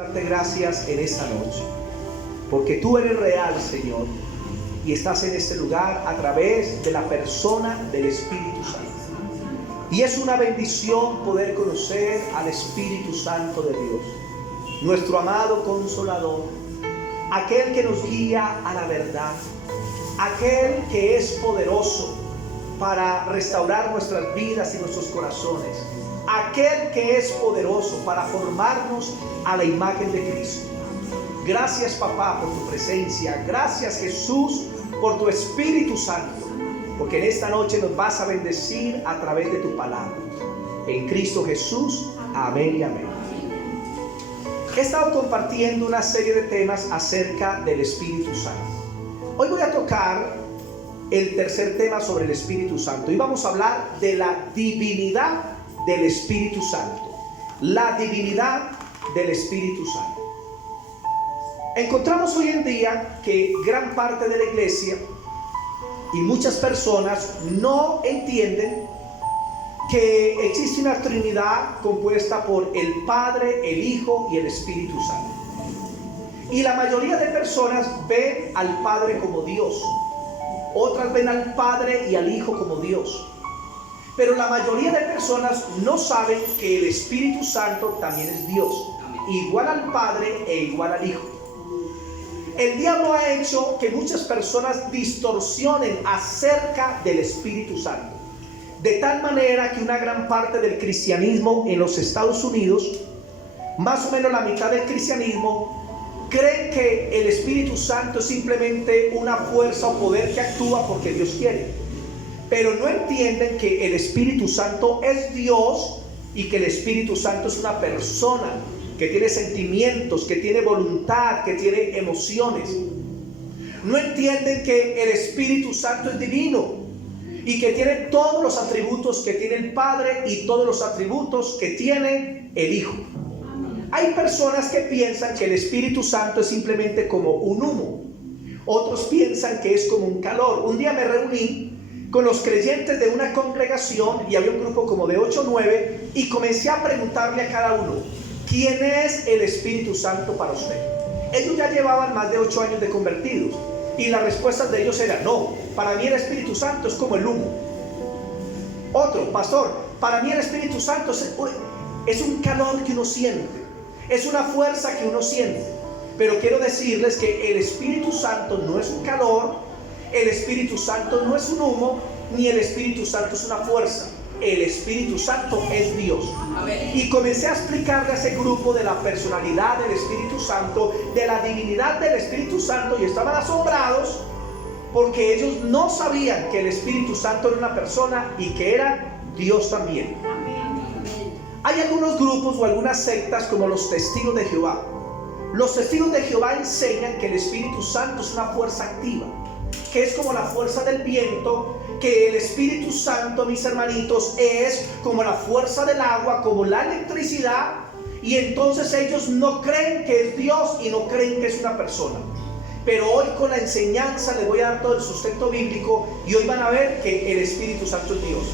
Darte gracias en esta noche, porque tú eres real, Señor, y estás en este lugar a través de la persona del Espíritu Santo. Y es una bendición poder conocer al Espíritu Santo de Dios, nuestro amado Consolador, aquel que nos guía a la verdad, aquel que es poderoso para restaurar nuestras vidas y nuestros corazones, aquel que es poderoso para formarnos a la imagen de Cristo. Gracias, papá, por tu presencia. Gracias, Jesús, por tu Espíritu Santo, porque en esta noche nos vas a bendecir a través de tu palabra. En Cristo Jesús, amén y amén. He estado compartiendo una serie de temas acerca del Espíritu Santo. Hoy voy a tocar el tercer tema sobre el Espíritu Santo y vamos a hablar de la divinidad del Espíritu Santo. La divinidad del Espíritu Santo. Encontramos hoy en día que gran parte de la iglesia y muchas personas no entienden que existe una Trinidad compuesta por el Padre, el Hijo y el Espíritu Santo. Y la mayoría de personas ven al Padre como Dios. Otras ven al Padre y al Hijo como Dios. Pero la mayoría de personas no saben que el Espíritu Santo también es Dios, igual al Padre e igual al Hijo. El diablo ha hecho que muchas personas distorsionen acerca del Espíritu Santo, de tal manera que una gran parte del cristianismo en los Estados Unidos, más o menos la mitad del cristianismo, creen que el Espíritu Santo es simplemente una fuerza o poder que actúa porque Dios quiere. Pero no entienden que el Espíritu Santo es Dios y que el Espíritu Santo es una persona que tiene sentimientos, que tiene voluntad, que tiene emociones. No entienden que el Espíritu Santo es divino y que tiene todos los atributos que tiene el Padre y todos los atributos que tiene el Hijo. Hay personas que piensan que el Espíritu Santo es simplemente como un humo. Otros piensan que es como un calor. Un día me reuní con los creyentes de una congregación y había un grupo como de 8 o 9 y comencé a preguntarle a cada uno: ¿quién es el Espíritu Santo para usted? Ellos ya llevaban más de 8 años de convertidos y las respuestas de ellos eran: no, para mí el Espíritu Santo es como el humo. Otro: pastor, para mí el Espíritu Santo es un calor que uno siente, es una fuerza que uno siente. Pero quiero decirles que el Espíritu Santo no es un calor, el Espíritu Santo no es un humo, ni el Espíritu Santo es una fuerza. El Espíritu Santo es Dios. Amén. Y comencé a explicarle a ese grupo de la personalidad del Espíritu Santo, de la divinidad del Espíritu Santo, y estaban asombrados porque ellos no sabían que el Espíritu Santo era una persona y que era Dios también. Amén. Hay algunos grupos o algunas sectas como los Testigos de Jehová. Los Testigos de Jehová enseñan que el Espíritu Santo es una fuerza activa, que es como la fuerza del viento, que el Espíritu Santo, mis hermanitos, es como la fuerza del agua, como la electricidad, y entonces ellos no creen que es Dios y no creen que es una persona. Pero hoy con la enseñanza les voy a dar todo el sustento bíblico y hoy van a ver que el Espíritu Santo es Dios.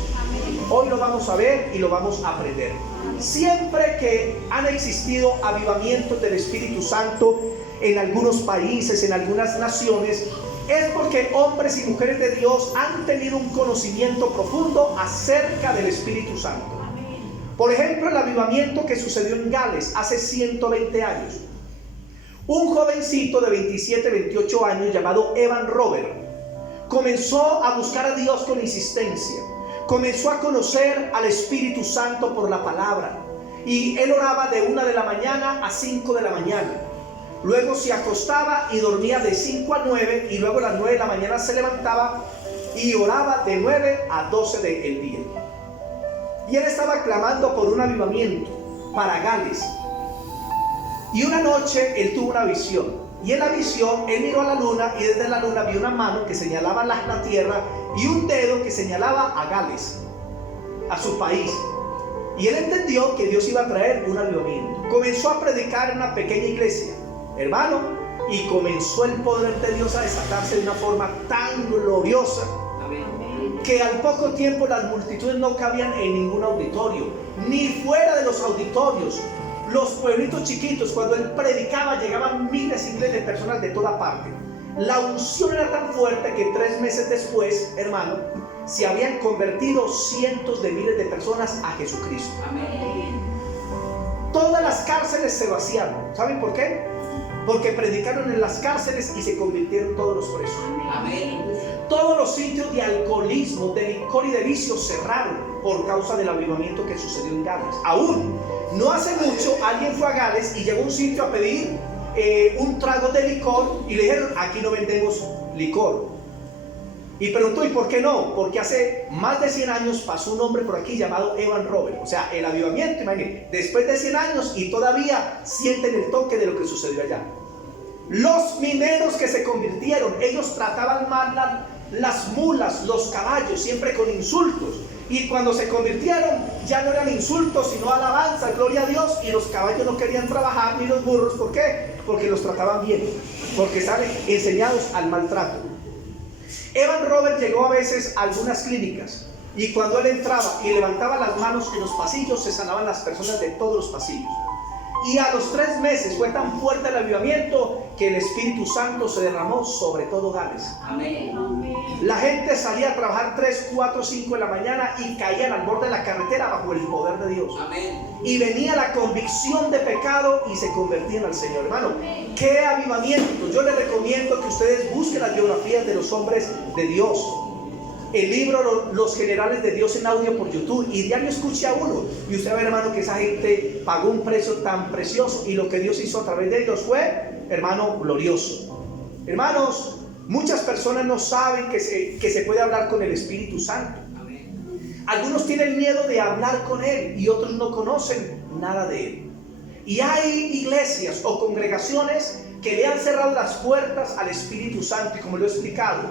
Hoy lo vamos a ver y lo vamos a aprender. Siempre que han existido avivamientos del Espíritu Santo en algunos países, en algunas naciones, es porque hombres y mujeres de Dios han tenido un conocimiento profundo acerca del Espíritu Santo. Por ejemplo, el avivamiento que sucedió en Gales hace 120 años. Un jovencito de 27, 28 años llamado Evan Robert comenzó a buscar a Dios con insistencia. Comenzó a conocer al Espíritu Santo por la palabra. Y él oraba de 1 de la mañana a 5 de la mañana. Luego se acostaba y dormía de 5 a 9 y luego a las 9 de la mañana se levantaba y oraba de 9 a 12 del día. Y él estaba clamando por un avivamiento para Gales. Y una noche él tuvo una visión. Y en la visión él miró a la luna y desde la luna vio una mano que señalaba la tierra y un dedo que señalaba a Gales, a su país. Y él entendió que Dios iba a traer un avivamiento. Comenzó a predicar en una pequeña iglesia, hermano, y comenzó el poder de Dios a desatarse de una forma tan gloriosa que al poco tiempo las multitudes no cabían en ningún auditorio, ni fuera de los auditorios. los pueblitos chiquitos, cuando él predicaba, llegaban miles y miles de personas de toda parte. La unción era tan fuerte que 3 meses después, hermano, se habían convertido cientos de miles de personas a Jesucristo. Amén. Todas las cárceles se vaciaron. ¿Saben por qué? Porque predicaron en las cárceles y se convirtieron todos los presos. Amén. Todos los sitios de alcoholismo, de licor y de vicios cerraron por causa del avivamiento que sucedió en Gales. Aún no hace mucho alguien fue a Gales y llegó a un sitio a pedir un trago de licor y le dijeron: aquí no vendemos licor. Y preguntó: ¿y por qué no? Porque hace más de 100 años pasó un hombre por aquí llamado Evan Roberts. O sea, el avivamiento, imagínense, después de 100 años y todavía sienten el toque de lo que sucedió allá. Los mineros que se convirtieron, ellos trataban mal las mulas, los caballos, siempre con insultos. Y cuando se convirtieron, ya no eran insultos, sino alabanza, gloria a Dios. Y los caballos no querían trabajar, ni los burros. ¿Por qué? Porque los trataban bien, porque estaban enseñados al maltrato. Evan Roberts llegó a veces a algunas clínicas, y cuando él entraba y levantaba las manos en los pasillos, se sanaban las personas de todos los pasillos. Y a los 3 meses fue tan fuerte el avivamiento que el Espíritu Santo se derramó sobre todo Gales. Amén. La gente salía a trabajar 3, 4, 5 de la mañana y caían al borde de la carretera bajo el poder de Dios. Amén. Y venía la convicción de pecado y se convertían al Señor. Hermano, qué avivamiento. Yo les recomiendo que ustedes busquen las biografías de los hombres de Dios. El libro Los Generales de Dios en audio por YouTube, y diario escuche a uno y usted va a ver, hermano, que esa gente pagó un precio tan precioso y lo que Dios hizo a través de ellos fue, hermano, glorioso. Hermanos, muchas personas no saben que se puede hablar con el Espíritu Santo. Algunos tienen miedo de hablar con Él y otros no conocen nada de Él. Y hay iglesias o congregaciones que le han cerrado las puertas al Espíritu Santo, y como lo he explicado,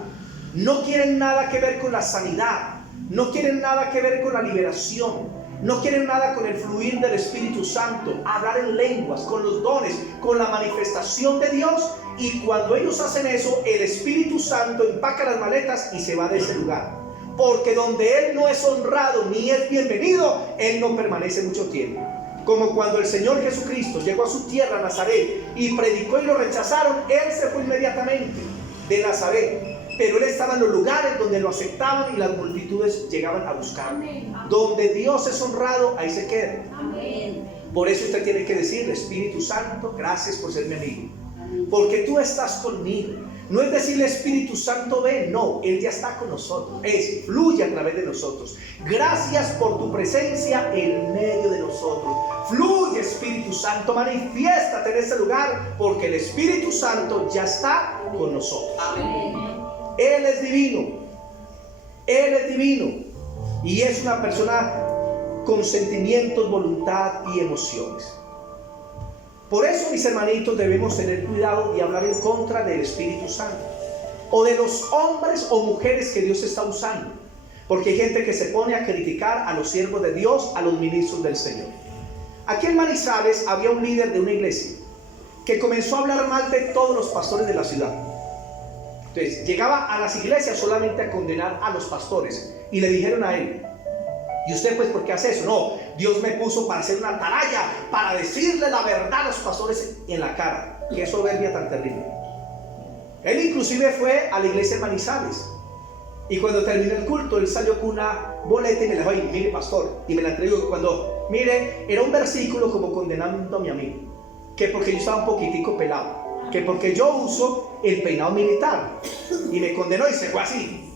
no quieren nada que ver con la sanidad, no quieren nada que ver con la liberación, no quieren nada con el fluir del Espíritu Santo, hablar en lenguas, con los dones, con la manifestación de Dios. Y cuando ellos hacen eso, el Espíritu Santo empaca las maletas y se va de ese lugar. Porque donde Él no es honrado ni es bienvenido, Él no permanece mucho tiempo. Como cuando el Señor Jesucristo llegó a su tierra, Nazaret, y predicó y lo rechazaron, Él se fue inmediatamente de Nazaret. Pero Él estaba en los lugares donde lo aceptaban y las multitudes llegaban a buscarlo. Donde Dios es honrado, ahí se queda. Por eso usted tiene que decirle: Espíritu Santo, gracias por ser mi amigo, porque tú estás conmigo. No es decirle: Espíritu Santo, ven. No, Él ya está con nosotros. Fluye a través de nosotros. Gracias por tu presencia en medio de nosotros. Fluye, Espíritu Santo, manifiéstate en este lugar, porque el Espíritu Santo ya está con nosotros. Amén. Él es divino. Él es divino. Y es una persona con sentimientos, voluntad y emociones. Por eso, mis hermanitos, debemos tener cuidado y hablar en contra del Espíritu Santo, o de los hombres o mujeres que Dios está usando. Porque hay gente que se pone a criticar a los siervos de Dios, a los ministros del Señor. Aquí en Manizales había un líder de una iglesia que comenzó a hablar mal de todos los pastores de la ciudad. Entonces llegaba a las iglesias solamente a condenar a los pastores, y le dijeron a él: ¿y usted pues por qué hace eso? No, Dios me puso para hacer una atalaya, para decirle la verdad a los pastores en la cara. Qué soberbia tan terrible. Él inclusive fue a la iglesia de Manizales, y cuando terminó el culto, él salió con una boleta y me la dijo: ay, mire pastor, y me la entregó. Cuando, mire, era un versículo como condenando a mi amigo, que porque yo estaba un poquitico pelado, que porque yo uso el peinado militar, y me condenó y se fue así.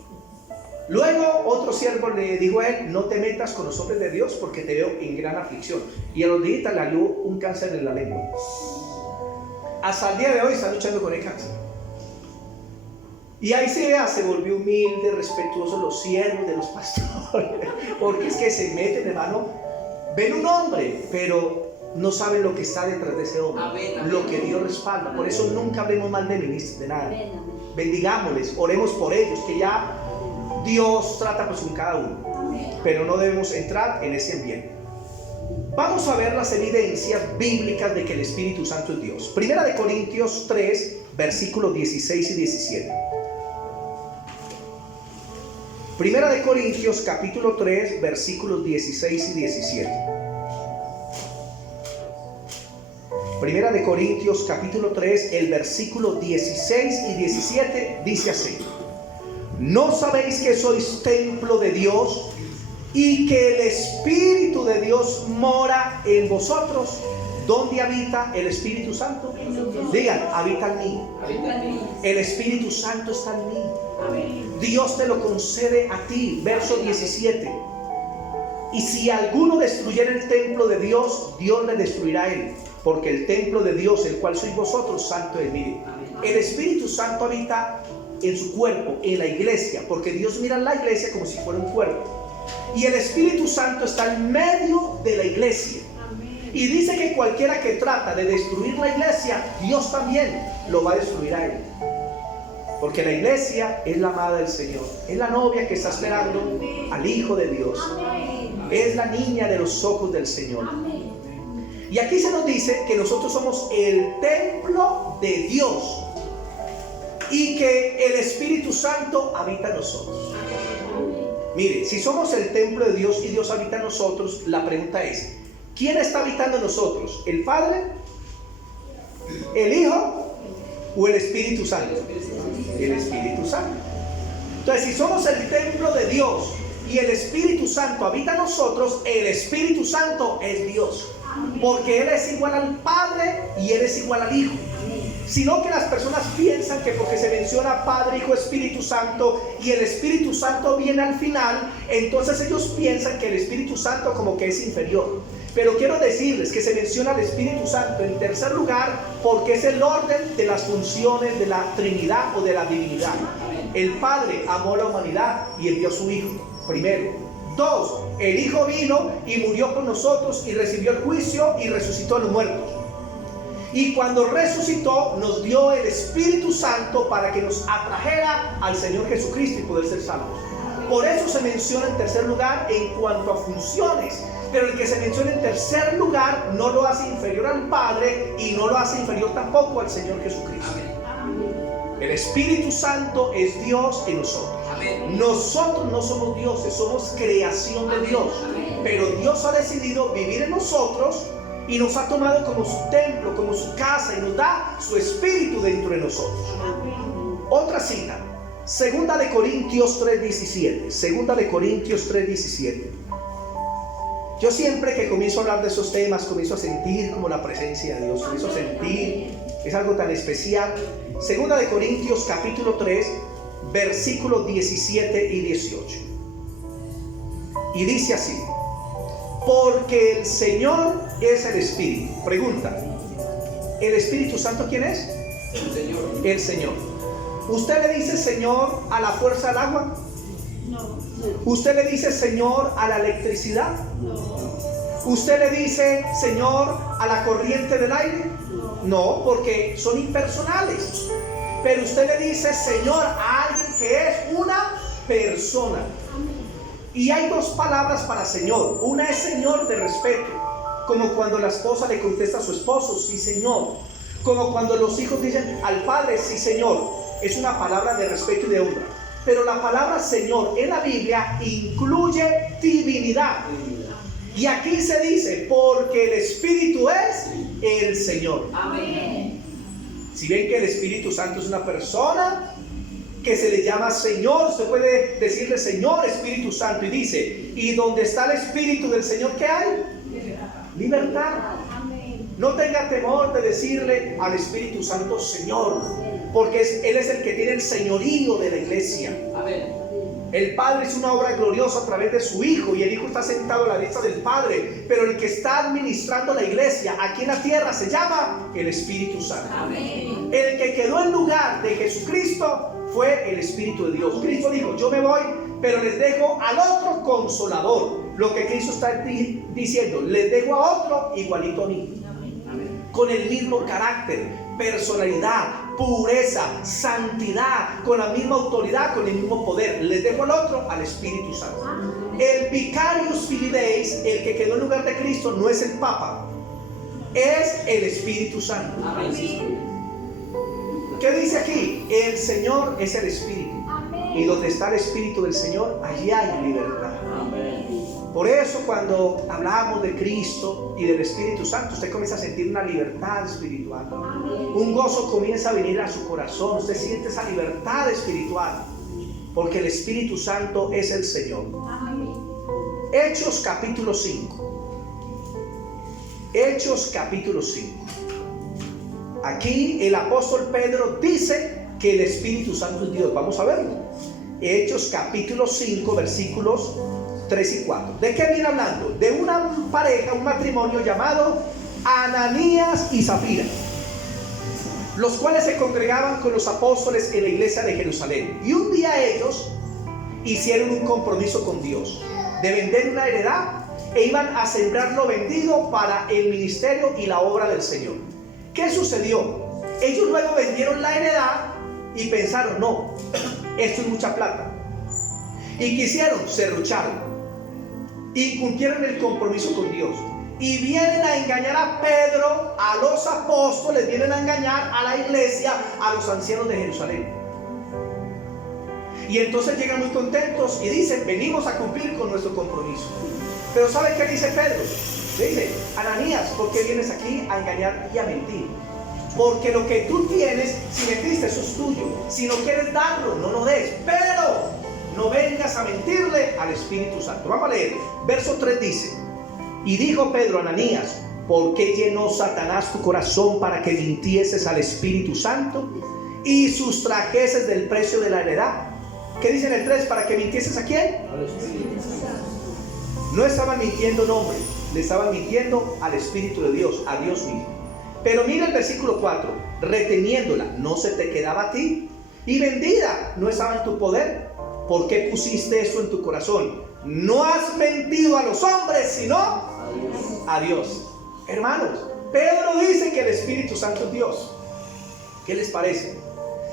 Luego otro siervo le dijo a él: no te metas con los hombres de Dios porque te veo en gran aflicción. Y a los días le dio un cáncer en la lengua. Hasta el día de hoy está luchando con el cáncer. Y ahí se volvió humilde, respetuoso los siervos de los pastores, porque es que se meten, hermano, ven un hombre, pero no saben lo que está detrás de ese hombre. Amén. Lo que Dios respalda. Por eso nunca hablemos mal de ministros, de nada. Bendigámosles, oremos por ellos, que ya Dios trata pues con cada uno. Pero no debemos entrar en ese ambiente. Vamos a ver las evidencias bíblicas de que el Espíritu Santo es Dios. Primera de Corintios 3, versículos 16 y 17. Primera de Corintios capítulo 3, versículos 16 y 17. Primera de Corintios capítulo 3, el versículo 16 y 17 dice así: ¿no sabéis que sois templo de Dios y que el Espíritu de Dios mora en vosotros? ¿Dónde habita el Espíritu Santo? Digan, habita en mí. El Espíritu Santo está en mí. Dios te lo concede a ti. Verso 17. Y si alguno destruyera el templo de Dios, Dios le destruirá a él, porque el templo de Dios, el cual sois vosotros, santo es. Mire, el Espíritu Santo habita en su cuerpo, en la iglesia, porque Dios mira la iglesia como si fuera un cuerpo. Y el Espíritu Santo está en medio de la iglesia. Y dice que cualquiera que trata de destruir la iglesia, Dios también lo va a destruir a él. Porque la iglesia es la amada del Señor, es la novia que está esperando al Hijo de Dios, es la niña de los ojos del Señor. Y aquí se nos dice que nosotros somos el templo de Dios y que el Espíritu Santo habita en nosotros. Mire, si somos el templo de Dios y Dios habita en nosotros, la pregunta es: ¿quién está habitando en nosotros? ¿El Padre? ¿El Hijo? ¿O el Espíritu Santo? El Espíritu Santo. Entonces, si somos el templo de Dios y el Espíritu Santo habita en nosotros, el Espíritu Santo es Dios. Porque Él es igual al Padre y Él es igual al Hijo. Sino que las personas piensan que porque se menciona Padre, Hijo, Espíritu Santo y el Espíritu Santo viene al final, entonces ellos piensan que el Espíritu Santo como que es inferior. Pero quiero decirles que se menciona al Espíritu Santo en tercer lugar porque es el orden de las funciones de la Trinidad o de la divinidad. El Padre amó a la humanidad y envió a su Hijo, primero. 2, el Hijo vino y murió por nosotros y recibió el juicio y resucitó a los muertos. Y cuando resucitó nos dio el Espíritu Santo para que nos atrajera al Señor Jesucristo y poder ser salvos. Por eso se menciona en tercer lugar en cuanto a funciones. Pero el que se menciona en tercer lugar no lo hace inferior al Padre y no lo hace inferior tampoco al Señor Jesucristo. El Espíritu Santo es Dios en nosotros. Nosotros no somos dioses, somos creación de Dios. Pero Dios ha decidido vivir en nosotros y nos ha tomado como su templo, como su casa, y nos da su Espíritu dentro de nosotros. Otra cita, Segunda de Corintios 3:17. Segunda de Corintios 3:17. Yo siempre que comienzo a hablar de esos temas, comienzo a sentir como la presencia de Dios, comienzo a sentir, es algo tan especial. Segunda de Corintios capítulo 3, versículos 17 y 18. Y dice así: porque el Señor es el Espíritu. Pregunta: ¿el Espíritu Santo quién es? El Señor. El Señor. ¿Usted le dice Señor a la fuerza del agua? No. ¿Usted le dice Señor a la electricidad? No. ¿Usted le dice Señor a la corriente del aire? No, porque son impersonales. Pero usted le dice Señor a alguien que es una persona. Y hay dos palabras para Señor. Una es Señor de respeto, como cuando la esposa le contesta a su esposo, sí Señor. Como cuando los hijos dicen al padre, sí Señor. Es una palabra de respeto y de honra. Pero la palabra Señor en la Biblia incluye divinidad. Y aquí se dice, porque el Espíritu es el Señor. Amén. Si ven que el Espíritu Santo es una persona que se le llama Señor, se puede decirle Señor Espíritu Santo. Y dice, ¿y donde está el Espíritu del Señor qué hay? Libertad. Amén. No tenga temor de decirle al Espíritu Santo Señor, porque Él es el que tiene el señorío de la iglesia. Amén. El Padre hizo una obra gloriosa a través de su Hijo y el Hijo está sentado a la diestra del Padre, pero el que está administrando la iglesia aquí en la tierra se llama el Espíritu Santo. Amén. El que quedó en lugar de Jesucristo fue el Espíritu de Dios. Cristo dijo, yo me voy, pero les dejo al otro Consolador. Lo que Cristo está diciendo, les dejo a otro igualito a mí, con el mismo carácter, personalidad, pureza, santidad, con la misma autoridad, con el mismo poder. Les dejo al otro, al Espíritu Santo. El Vicarius Filii Deis, el que quedó en lugar de Cristo, no es el Papa, es el Espíritu Santo. Amén. ¿Qué dice aquí? El Señor es el Espíritu. Y donde está el Espíritu del Señor, allí hay libertad. Amén. Por eso cuando hablamos de Cristo y del Espíritu Santo, usted comienza a sentir una libertad espiritual. Un gozo comienza a venir a su corazón. Usted siente esa libertad espiritual, porque el Espíritu Santo es el Señor. Hechos capítulo 5. Hechos capítulo 5. Aquí el apóstol Pedro dice que el Espíritu Santo es Dios. Vamos a verlo. Hechos capítulo 5, versículos 3 y 4. ¿De qué viene hablando? De una pareja, un matrimonio llamado Ananías y Zafira, los cuales se congregaban con los apóstoles en la iglesia de Jerusalén. Y un día ellos hicieron un compromiso con Dios de vender una heredad e iban a sembrar lo vendido para el ministerio y la obra del Señor. ¿Qué sucedió? Ellos luego vendieron la heredad y pensaron, no, esto es mucha plata. Y quisieron, serrucharon, incumplieron el compromiso con Dios. Y vienen a engañar a Pedro, a los apóstoles, vienen a engañar a la iglesia, a los ancianos de Jerusalén. Y entonces llegan muy contentos y dicen, venimos a cumplir con nuestro compromiso. Pero ¿sabe qué dice Pedro? Le dice, Ananías, ¿por qué vienes aquí a engañar y a mentir? Porque lo que tú tienes, si mentiste, eso es tuyo. Si no quieres darlo, no lo des. Pero no vengas a mentirle al Espíritu Santo. Vamos a leer. Verso 3 dice, y dijo Pedro a Ananías, ¿por qué llenó Satanás tu corazón para que mintieses al Espíritu Santo y sustrajeses del precio de la heredad? ¿Qué dice en el 3? ¿Para que mintieses a quién? Al Espíritu Santo. No estaban mintiendo un hombre, le estaban mintiendo al Espíritu de Dios, a Dios mismo. Pero mira el versículo 4, reteniéndola, ¿no se te quedaba a ti? Y vendida, ¿no estaba en tu poder? ¿Por qué pusiste eso en tu corazón? No has mentido a los hombres, sino a Dios. Hermanos, Pedro dice que el Espíritu Santo es Dios. ¿Qué les parece?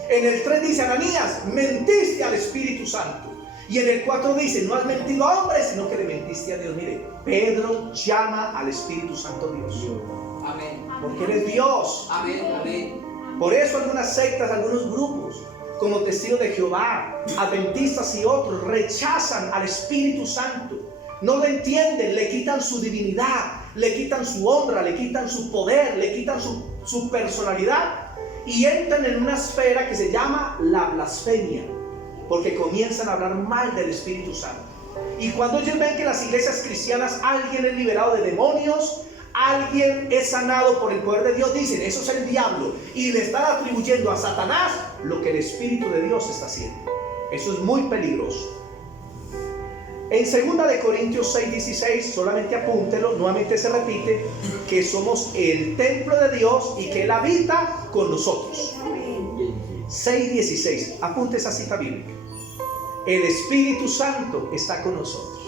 En el 3 dice, Ananías, mentiste al Espíritu Santo. Y en el 4 dice, no has mentido a hombres, sino que le mentiste a Dios. Mire, Pedro llama al Espíritu Santo Dios. Amén. Porque Él es Dios. Amén. Amén. Por eso algunas sectas, algunos grupos, como Testigos de Jehová, Adventistas y otros, rechazan al Espíritu Santo. No lo entienden, le quitan su divinidad, le quitan su honra, le quitan su poder, le quitan su personalidad y entran en una esfera que se llama la blasfemia, porque comienzan a hablar mal del Espíritu Santo. Y cuando ellos ven que en las iglesias cristianas alguien es liberado de demonios, alguien es sanado por el poder de Dios, dicen, eso es el diablo, y le están atribuyendo a Satanás lo que el Espíritu de Dios está haciendo. Eso es muy peligroso. En 2 de Corintios 6:16, solamente apúntelo, nuevamente se repite, que somos el templo de Dios y que Él habita con nosotros. 6:16, apunte esa cita bíblica. El Espíritu Santo está con nosotros.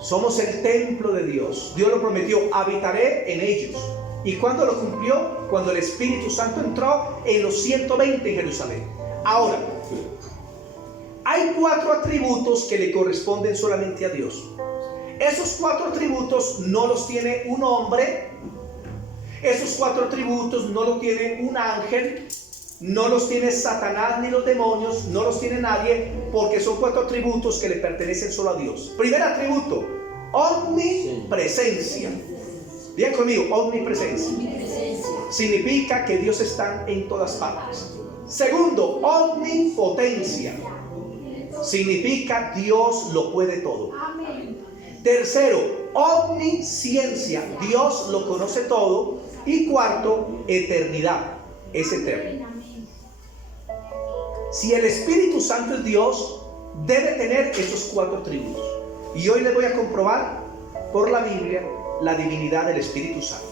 Somos el templo de Dios. Dios lo prometió, habitaré en ellos. ¿Y cuándo lo cumplió? Cuando el Espíritu Santo entró en los 120 en Jerusalén. Ahora, hay 4 atributos que le corresponden solamente a Dios. Esos 4 atributos no los tiene un hombre. Esos 4 atributos no los tiene un ángel. No los tiene Satanás ni los demonios, no los tiene nadie, porque son 4 atributos que le pertenecen solo a Dios. Primer atributo, omnipresencia. Digan conmigo, omnipresencia. Significa que Dios está en todas partes. Segundo, omnipotencia. Significa Dios lo puede todo. Tercero, omnisciencia. Dios lo conoce todo. Y cuarto, eternidad. Es eterno. Si el Espíritu Santo es Dios, debe tener esos 4 atributos. Y hoy les voy a comprobar por la Biblia la divinidad del Espíritu Santo.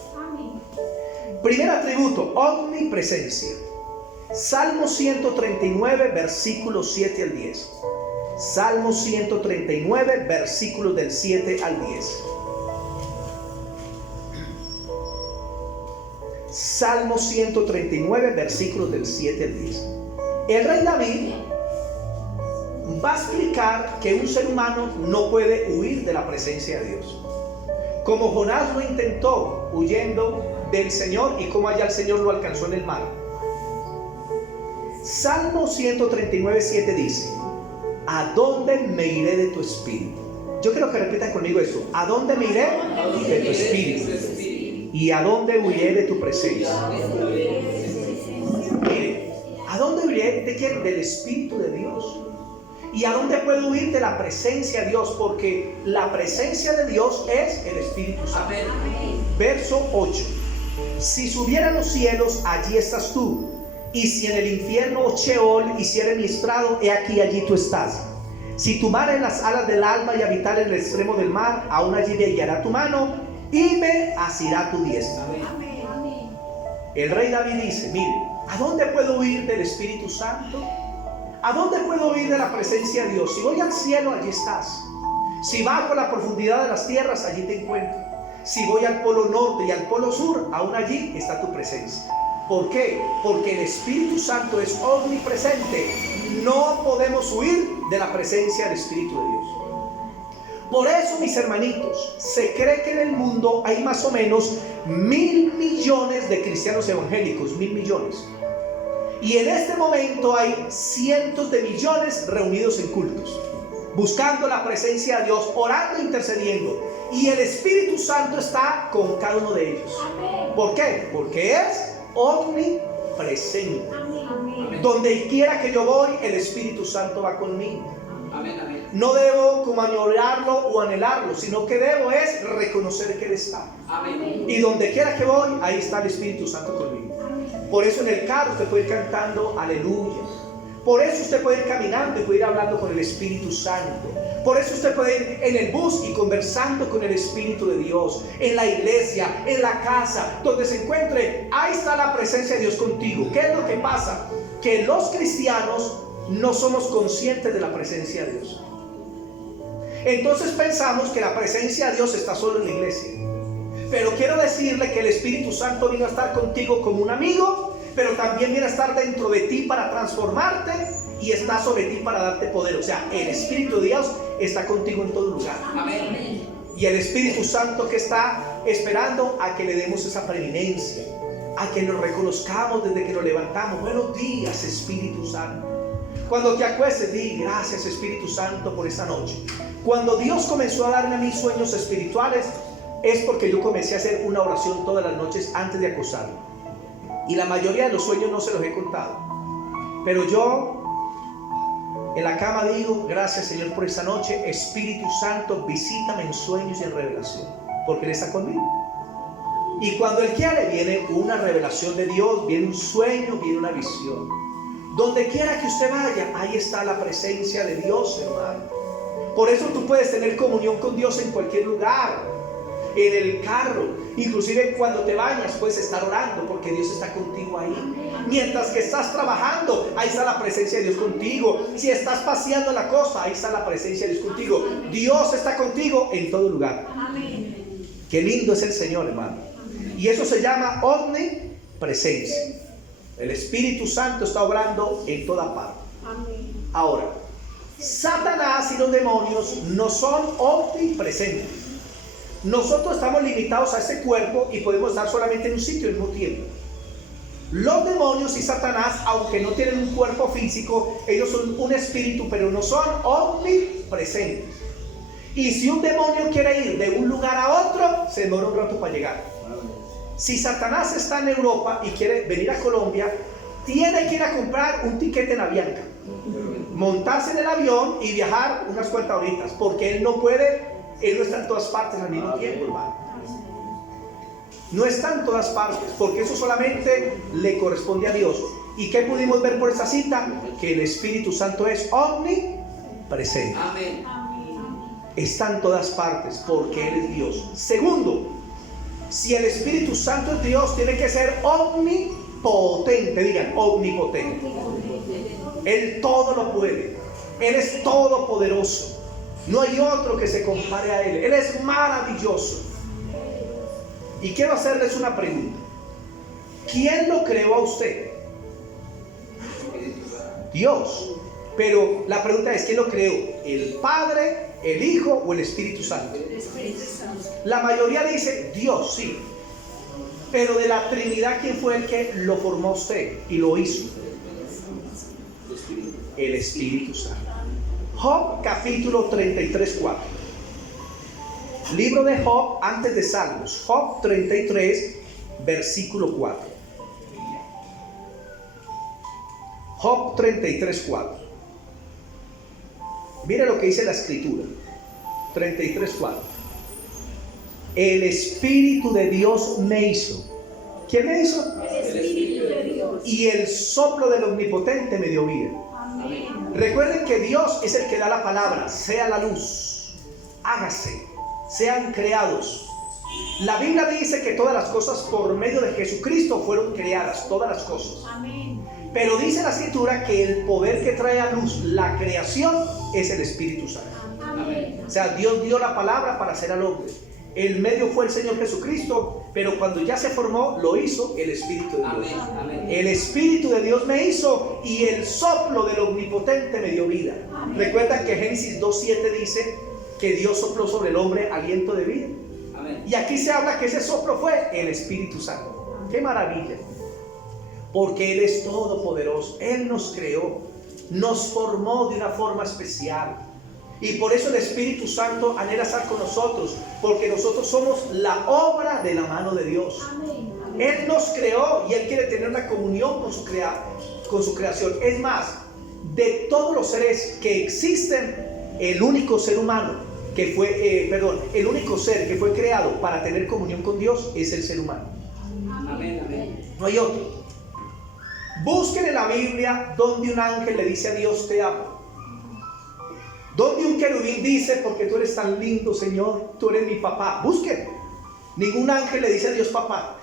Primer atributo, omnipresencia. Salmo 139, versículos 7 al 10. Salmo 139, versículos del 7 al 10. Salmo 139, versículos del 7 al 10. El rey David va a explicar que un ser humano no puede huir de la presencia de Dios. Como Jonás lo intentó huyendo del Señor y como allá el Señor lo alcanzó en el mar. Salmo 139, 7 dice: ¿A dónde me iré de tu espíritu? Yo quiero que repitan conmigo esto. ¿A dónde me iré? De tu espíritu. ¿Y a dónde huiré de tu presencia? Mire, ¿a dónde huiré de quién? Del Espíritu de Dios. ¿Y a dónde puedo huir? De la presencia de Dios? Porque la presencia de Dios es el Espíritu Santo. Verso 8. Si subiera a los cielos, allí estás tú. Y si en el infierno Sheol hiciere mi estrado, he aquí, allí tú estás. Si tomare en las alas del alma y habitar en el extremo del mar, aún allí me guiará tu mano y me asirá tu diestra. El rey David dice, mire, ¿a dónde puedo huir del Espíritu Santo? ¿A dónde puedo huir de la presencia de Dios? Si voy al cielo, allí estás. Si bajo la profundidad de las tierras, allí te encuentro. Si voy al polo norte y al polo sur, aún allí está tu presencia. ¿Por qué? Porque el Espíritu Santo es omnipresente. No podemos huir de la presencia del Espíritu de Dios. Por eso, mis hermanitos, se cree que en el mundo hay más o menos 1.000 millones de cristianos evangélicos, 1.000 millones. Y en este momento hay cientos de millones reunidos en cultos, buscando la presencia de Dios, orando e intercediendo. Y el Espíritu Santo está con cada uno de ellos. ¿Por qué? Porque es omnipresente. Donde quiera que yo voy, el Espíritu Santo va conmigo. No debo como añorarlo o anhelarlo, sino que debo es reconocer que Él está. Y donde quiera que voy, ahí está el Espíritu Santo conmigo. Por eso en el carro usted puede ir cantando aleluya. Por eso usted puede ir caminando y puede ir hablando con el Espíritu Santo. Por eso usted puede ir en el bus y conversando con el Espíritu de Dios. En la iglesia, en la casa, donde se encuentre, ahí está la presencia de Dios contigo. ¿Qué es lo que pasa? Que los cristianos no somos conscientes de la presencia de Dios. Entonces pensamos que la presencia de Dios está solo en la iglesia. Pero quiero decirle que el Espíritu Santo vino a estar contigo como un amigo, pero también viene a estar dentro de ti para transformarte y está sobre ti para darte poder. O sea, el Espíritu de Dios está contigo en todo lugar. Amén. Y el Espíritu Santo que está esperando a que le demos esa preeminencia, a que nos reconozcamos desde que nos levantamos. Buenos días, Espíritu Santo. Cuando te acuestes, di gracias, Espíritu Santo, por esta noche. Cuando Dios comenzó a darme a mí sueños espirituales, es porque yo comencé a hacer una oración todas las noches antes de acostarme. Y la mayoría de los sueños no se los he contado. Pero yo en la cama digo, gracias Señor por esta noche. Espíritu Santo, visítame en sueños y en revelación, porque Él está conmigo. Y cuando Él quiere, viene una revelación de Dios, viene un sueño, viene una visión. Donde quiera que usted vaya, ahí está la presencia de Dios, hermano. Por eso tú puedes tener comunión con Dios en cualquier lugar, en el carro, inclusive cuando te bañas puedes estar orando, porque Dios está contigo ahí. Mientras que estás trabajando, ahí está la presencia de Dios contigo. Si estás paseando en la costa, ahí está la presencia de Dios contigo. Dios está contigo en todo lugar. Qué lindo es el Señor, hermano. Y eso se llama omnipresencia. El Espíritu Santo está obrando en toda parte. Ahora, Satanás y los demonios no son omnipresentes. Nosotros estamos limitados a este cuerpo y podemos estar solamente en un sitio al mismo tiempo. Los demonios y Satanás, aunque no tienen un cuerpo físico, ellos son un espíritu, pero no son omnipresentes. Y si un demonio quiere ir de un lugar a otro, se demora un rato para llegar. Si Satanás está en Europa y quiere venir a Colombia, tiene que ir a comprar un tiquete en Avianca, montarse en el avión y viajar unas cuantas horitas, porque él no puede, él no está en todas partes al mismo tiempo, hermano. No está en todas partes, porque eso solamente le corresponde a Dios. ¿Y qué pudimos ver por esta cita? Que el Espíritu Santo es omnipresente. Amén. Está en todas partes porque Él es Dios. Segundo, si el Espíritu Santo es Dios, tiene que ser omnipotente. Digan, omnipotente. Él todo lo puede. Él es todopoderoso. No hay otro que se compare a Él. Él es maravilloso. Y quiero hacerles una pregunta. ¿Quién lo creó a usted? Dios. Pero la pregunta es, ¿quién lo creó? ¿El Padre, el Hijo o el Espíritu Santo? La mayoría dice Dios, sí. Pero de la Trinidad, ¿quién fue el que lo formó a usted y lo hizo? El Espíritu Santo. Job capítulo 33:4. Libro de Job antes de Salmos. Job 33, versículo 4. Job 33, 4. Mire lo que dice la escritura. 33, 4. El Espíritu de Dios me hizo. ¿Quién me hizo? El Espíritu de Dios. Y el soplo del Omnipotente me dio vida. Amén. Recuerden que Dios es el que da la palabra. Sea la luz, hágase, sean creados. La Biblia dice que todas las cosas por medio de Jesucristo fueron creadas, todas las cosas. Amén. Pero dice la escritura que el poder que trae a luz la creación es el Espíritu Santo. Amén. O sea, Dios dio la palabra para hacer al hombre. El medio fue el Señor Jesucristo, pero cuando ya se formó, lo hizo el Espíritu de Dios. Amén. Amén. El Espíritu de Dios me hizo y el soplo del Omnipotente me dio vida. Amén. Recuerdan que Génesis 2:7 dice que Dios sopló sobre el hombre aliento de vida. Amén. Y aquí se habla que ese soplo fue el Espíritu Santo. ¡Qué maravilla! Porque Él es todopoderoso. Él nos creó, nos formó de una forma especial. Y por eso el Espíritu Santo anhela estar con nosotros, porque nosotros somos la obra de la mano de Dios. Amén. Él nos creó y Él quiere tener una comunión con su creación. Es más, de todos los seres que existen, el único ser humano que fue, el único ser que fue creado para tener comunión con Dios es el ser humano. Amén. Amén. No hay otro. Busquen en la Biblia donde un ángel le dice a Dios te amo. Donde un querubín dice porque tú eres tan lindo, Señor, tú eres mi papá. Busquen. Ningún ángel le dice a Dios papá.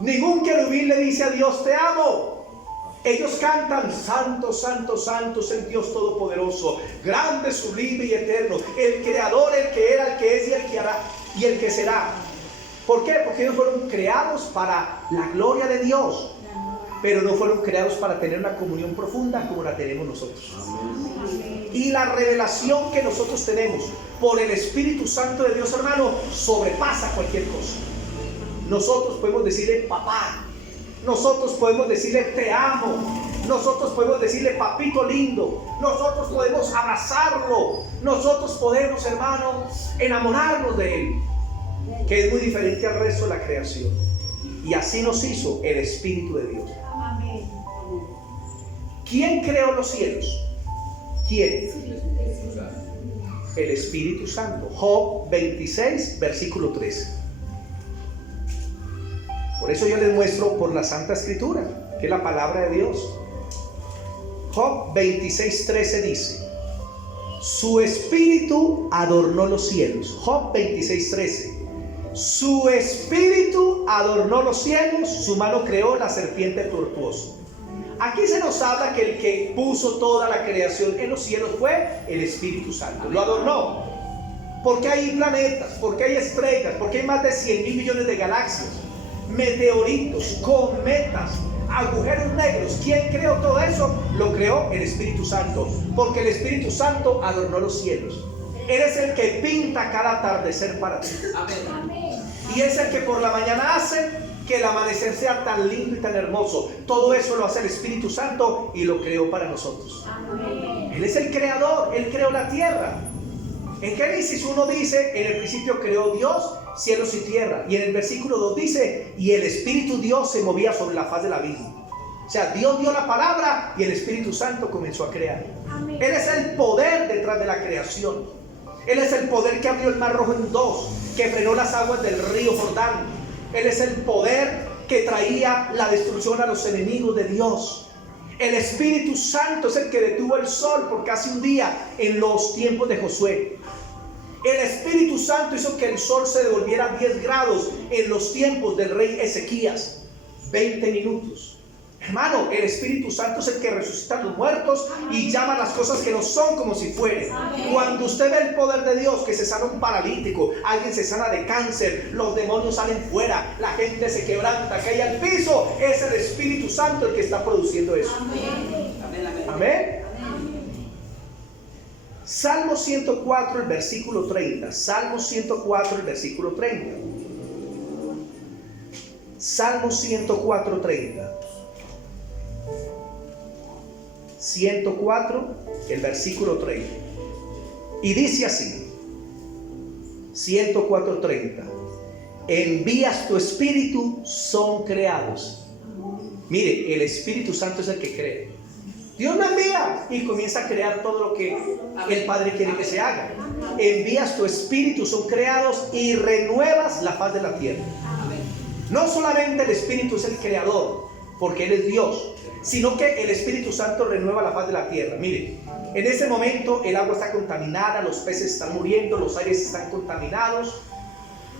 Ningún querubín le dice a Dios te amo. Ellos cantan santo, santo, santo es el Dios todopoderoso, grande, sublime y eterno, el creador, el que era, el que es y el que hará y el que será. ¿Por qué? Porque ellos fueron creados para la gloria de Dios, pero no fueron creados para tener una comunión profunda como la tenemos nosotros. Y la revelación que nosotros tenemos por el Espíritu Santo de Dios, hermano, sobrepasa cualquier cosa. Nosotros podemos decirle papá, nosotros podemos decirle te amo, nosotros podemos decirle papito lindo, nosotros podemos abrazarlo, nosotros podemos, hermano, enamorarnos de él, que es muy diferente al resto de la creación. Y así nos hizo el Espíritu de Dios. Amén. ¿Quién creó los cielos? ¿Quién? El Espíritu Santo. Job 26, versículo 13. Por eso yo les muestro por la Santa Escritura, que es la palabra de Dios. Job 26, 13 dice: su espíritu adornó los cielos. Job 26, 13. Su espíritu adornó los cielos, su mano creó la serpiente tortuosa. Aquí se nos habla que el que puso toda la creación en los cielos fue el Espíritu Santo. Lo adornó. Porque hay planetas, porque hay estrellas, porque hay más de 100.000 millones de galaxias, meteoritos, cometas, agujeros negros. ¿Quién creó todo eso? Lo creó el Espíritu Santo. Porque el Espíritu Santo adornó los cielos. Eres el que pinta cada atardecer para ti. Amén. Y es el que por la mañana hace que el amanecer sea tan lindo y tan hermoso. Todo eso lo hace el Espíritu Santo y lo creó para nosotros. Amén. Él es el creador, Él creó la tierra. En Génesis 1 dice, en el principio creó Dios cielos y tierra. Y en el versículo 2 dice, y el Espíritu Dios se movía sobre la faz del abismo. O sea, Dios dio la palabra y el Espíritu Santo comenzó a crear. Amén. Él es el poder detrás de la creación. Él es el poder que abrió el mar rojo en dos, que frenó las aguas del río Jordán. Él es el poder que traía la destrucción a los enemigos de Dios. El Espíritu Santo es el que detuvo el sol por casi un día en los tiempos de Josué. El Espíritu Santo hizo que el sol se devolviera 10 grados en los tiempos del rey Ezequías. 20 minutos. Hermano, el Espíritu Santo es el que resucita a los muertos y llama las cosas que no son como si fueran. Cuando usted ve el poder de Dios, que se sana un paralítico, alguien se sana de cáncer, los demonios salen fuera, la gente se quebranta, cae al piso, es el Espíritu Santo el que está produciendo eso. Amén. Amén. Amén. Salmo 104, el versículo 30. Salmo 104, el versículo 30. Salmo 104, 30. 104, el versículo 30. Y dice así: 104:30. Envías tu espíritu, son creados. Mire, el Espíritu Santo es el que crea. Dios me envía y comienza a crear todo lo que el Padre quiere que se haga. Envías tu espíritu, son creados y renuevas la faz de la tierra. No solamente el Espíritu es el creador, porque Él es Dios, sino que el Espíritu Santo renueva la faz de la tierra. Mire, en ese momento el agua está contaminada, los peces están muriendo, los aires están contaminados,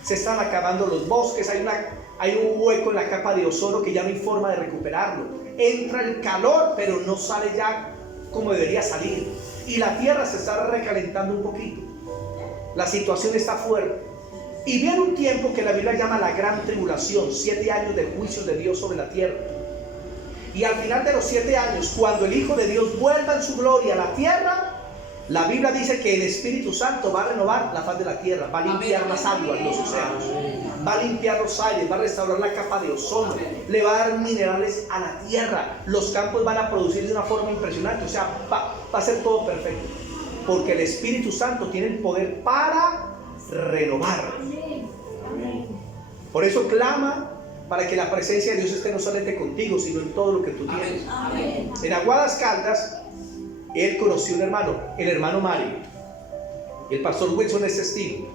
se están acabando los bosques, hay un hueco en la capa de ozono que ya no hay forma de recuperarlo. Entra el calor, pero no sale ya como debería salir. Y la tierra se está recalentando un poquito. La situación está fuerte. Y viene un tiempo que la Biblia llama la gran tribulación, 7 años de juicio de Dios sobre la tierra. Y al final de los 7 años, cuando el Hijo de Dios vuelva en su gloria a la tierra, la Biblia dice que el Espíritu Santo va a renovar la faz de la tierra, va a limpiar las aguas, los océanos, va a limpiar los aires, va a restaurar la capa de ozono, le va a dar minerales a la tierra, los campos van a producir de una forma impresionante, o sea, va a ser todo perfecto, porque el Espíritu Santo tiene el poder para renovar. Por eso clama para que la presencia de Dios esté no solamente contigo, sino en todo lo que tú tienes. En Aguadas Caldas, él conoció un hermano, el hermano Mario. El pastor Wilson es testigo.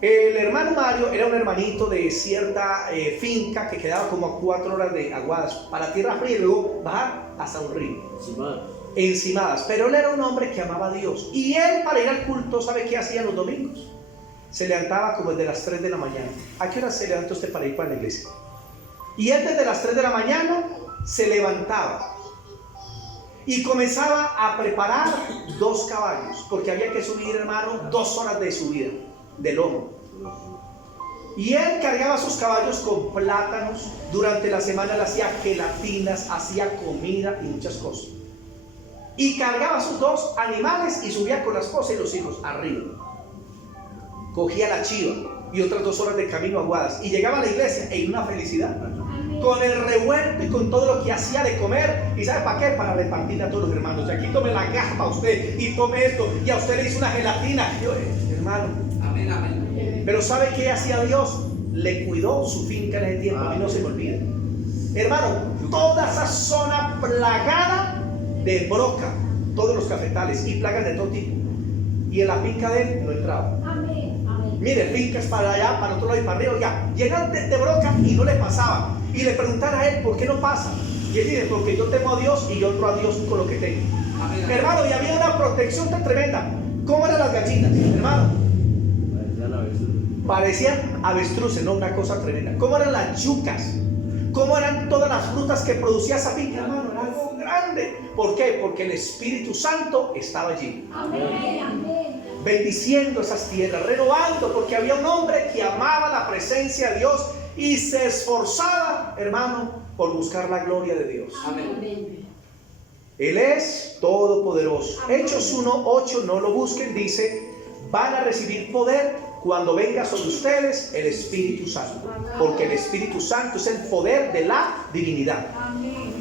El hermano Mario era un hermanito de cierta finca que quedaba como a 4 horas de Aguadas, para tierra fría, y luego bajar hasta un río. Encimadas. Pero él era un hombre que amaba a Dios. Y él, para ir al culto, ¿sabe qué hacía los domingos? Se levantaba como desde las 3 de la mañana. ¿A qué hora se levanta usted para ir para la iglesia? Y él desde las 3 de la mañana se levantaba y comenzaba a preparar 2 caballos, porque había que subir, hermano, 2 horas de subida de lomo. Y él cargaba sus caballos con plátanos. Durante la semana le hacía gelatinas, hacía comida y muchas cosas. Y cargaba sus 2 animales y subía con la esposa y los hijos arriba. Cogía la chiva y otras 2 horas de camino a Aguadas, y llegaba a la iglesia en una felicidad, con el revuelto y con todo lo que hacía de comer. ¿Y sabe para qué? Para repartirle a todos los hermanos. Y aquí tome la gaja para usted, y tome esto, y a usted le hizo una gelatina. Yo, hermano, amén, amén. Pero ¿sabe qué hacía Dios? Le cuidó su finca en ese tiempo. A mí no se me olvida, hermano, toda esa zona plagada de broca, todos los cafetales y plagas de todo tipo, y en la finca de él no entraba. Mire, fincas para allá, para otro lado y para arriba, ya, llenas de broca, y no le pasaba. Y le preguntaron a él, ¿por qué no pasa? Y él dice, porque yo temo a Dios y yo honro a Dios con lo que tengo. Amén. Hermano, y había una protección tan tremenda. ¿Cómo eran las gallinas, hermano? Parecían avestruces, no, una cosa tremenda. ¿Cómo eran las yucas? ¿Cómo eran todas las frutas que producía esa finca, hermano? Era algo grande. ¿Por qué? Porque el Espíritu Santo estaba allí. Amén, amén. Bendiciendo esas tierras, renovando, porque había un hombre que amaba la presencia de Dios y se esforzaba, hermano, por buscar la gloria de Dios. Amén. Él es todopoderoso. Amén. Hechos 1:8, no lo busquen, dice: van a recibir poder cuando venga sobre ustedes el Espíritu Santo, porque el Espíritu Santo es el poder de la divinidad. Amén.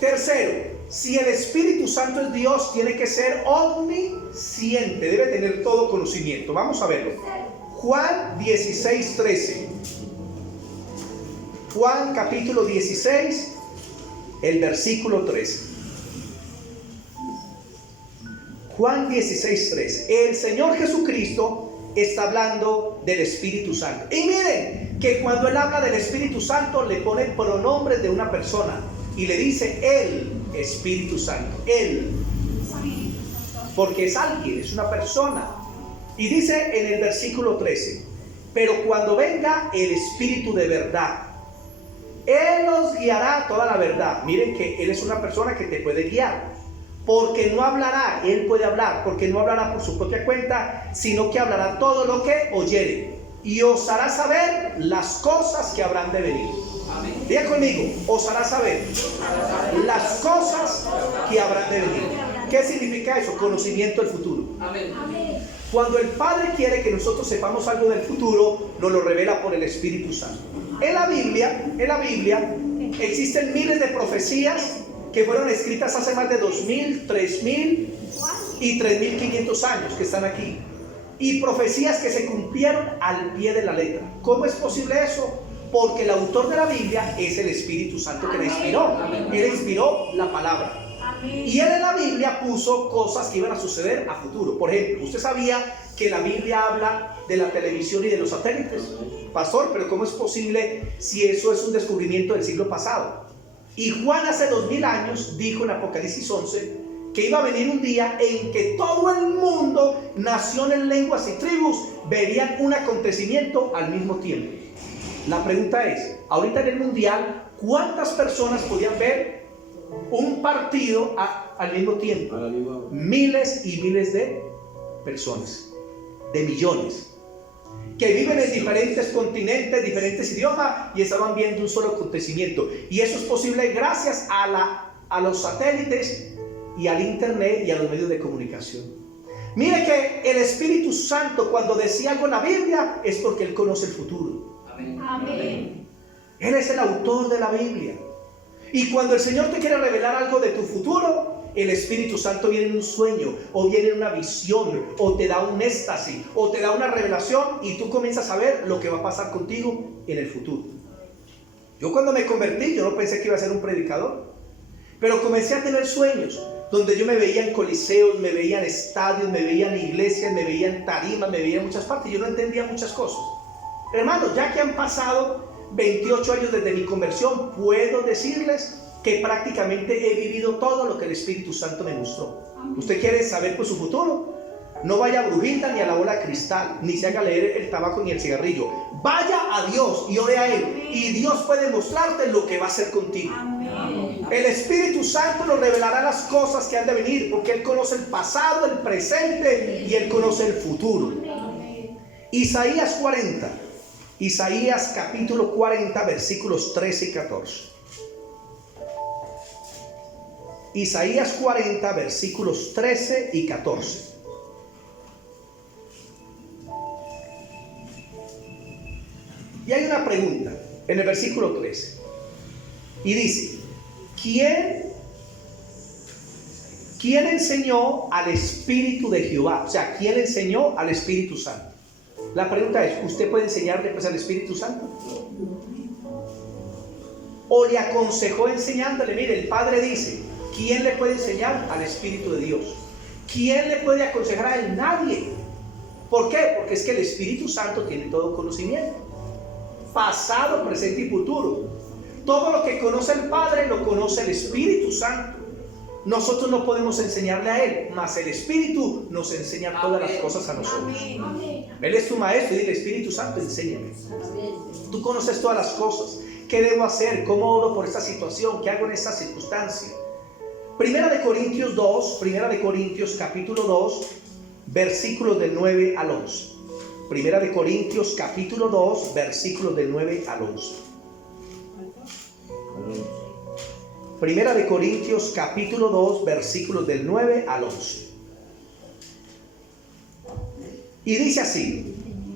Tercero, si el Espíritu Santo es Dios, tiene que ser omnisciente, debe tener todo conocimiento. Vamos a verlo. Juan 16:13. Juan capítulo 16, el versículo 13. Juan 16:13. El Señor Jesucristo está hablando del Espíritu Santo. Y miren que cuando Él habla del Espíritu Santo, le pone pronombres de una persona y le dice el Espíritu Santo, Él, porque es alguien, es una persona. Y dice en el versículo 13: pero cuando venga el Espíritu de verdad, Él nos guiará a toda la verdad. Miren que Él es una persona que te puede guiar, porque no hablará, Él puede hablar, porque no hablará por su propia cuenta, sino que hablará todo lo que oyere, y os hará saber las cosas que habrán de venir. Amén. Diga conmigo: os hará saber las cosas que habrán de venir. ¿Qué significa eso? Conocimiento del futuro. Amén. Cuando el Padre quiere que nosotros sepamos algo del futuro, nos lo revela por el Espíritu Santo. En la Biblia existen miles de profecías que fueron escritas hace más de 2000, 3000 y 3500 años, que están aquí. y profecías que se cumplieron al pie de la letra. ¿Cómo es posible eso? Porque el autor de la Biblia es el Espíritu Santo que la inspiró. Él inspiró la palabra. Y él en la Biblia puso cosas que iban a suceder a futuro. Por ejemplo, ¿usted sabía que la Biblia habla de la televisión y de los satélites? Pastor, pero ¿cómo es posible si eso es un descubrimiento del siglo pasado? Y Juan hace 2000 años dijo en Apocalipsis 11 que iba a venir un día en que todo el mundo, naciones, lenguas y tribus, verían un acontecimiento al mismo tiempo. La pregunta es, ahorita en el mundial, ¿cuántas personas podían ver un partido al mismo tiempo? Miles y miles de personas, de millones, que viven en diferentes continentes, diferentes idiomas, y estaban viendo un solo acontecimiento. Y eso es posible gracias a los satélites y al internet y a los medios de comunicación. Mire que el Espíritu Santo, cuando decía algo en la Biblia, es porque Él conoce el futuro. Amén. Él es el autor de la Biblia. Y cuando el Señor te quiere revelar algo de tu futuro, el Espíritu Santo viene en un sueño, o viene en una visión, o te da un éxtasis, o te da una revelación, y tú comienzas a ver lo que va a pasar contigo en el futuro. Yo cuando me convertí, yo no pensé que iba a ser un predicador, pero comencé a tener sueños donde yo me veía en coliseos, me veía en estadios, me veía en iglesias, me veía en tarimas, me veía en muchas partes. Yo no entendía muchas cosas. Hermanos, ya que han pasado 28 años desde mi conversión, puedo decirles que prácticamente he vivido todo lo que el Espíritu Santo me mostró. ¿Usted quiere saber por su futuro? No vaya a brujita ni a la bola de cristal, ni se haga leer el tabaco ni el cigarrillo. Vaya a Dios y ore a Él, y Dios puede mostrarte lo que va a hacer contigo. El Espíritu Santo nos revelará las cosas que han de venir, porque Él conoce el pasado, el presente, y Él conoce el futuro. Isaías 40, Isaías capítulo 40, versículos 13 y 14. Isaías 40, versículos 13 y 14. Y hay una pregunta en el versículo 13. Y dice, ¿quién enseñó al Espíritu de Jehová? O sea, ¿quién enseñó al Espíritu Santo? La pregunta es, ¿usted puede enseñarle pues al Espíritu Santo? ¿O le aconsejó enseñándole? Mire, el Padre dice, ¿quién le puede enseñar al Espíritu de Dios? ¿Quién le puede aconsejar a él? Nadie. ¿Por qué? Porque es que el Espíritu Santo tiene todo conocimiento, pasado, presente y futuro. Todo lo que conoce el Padre lo conoce el Espíritu Santo. Nosotros no podemos enseñarle a Él, mas el Espíritu nos enseña todas las cosas a nosotros. Él es tu maestro y dile, Espíritu Santo, enséñame. Tú conoces todas las cosas. ¿Qué debo hacer? ¿Cómo oro por esta situación? ¿Qué hago en esta circunstancia? Primera de Corintios 2, Primera de Corintios capítulo 2, versículos del 9 al 11. Primera de Corintios capítulo 2, versículos del 9 al 11. Primera de Corintios capítulo 2, versículos del 9 al 11. Y dice así,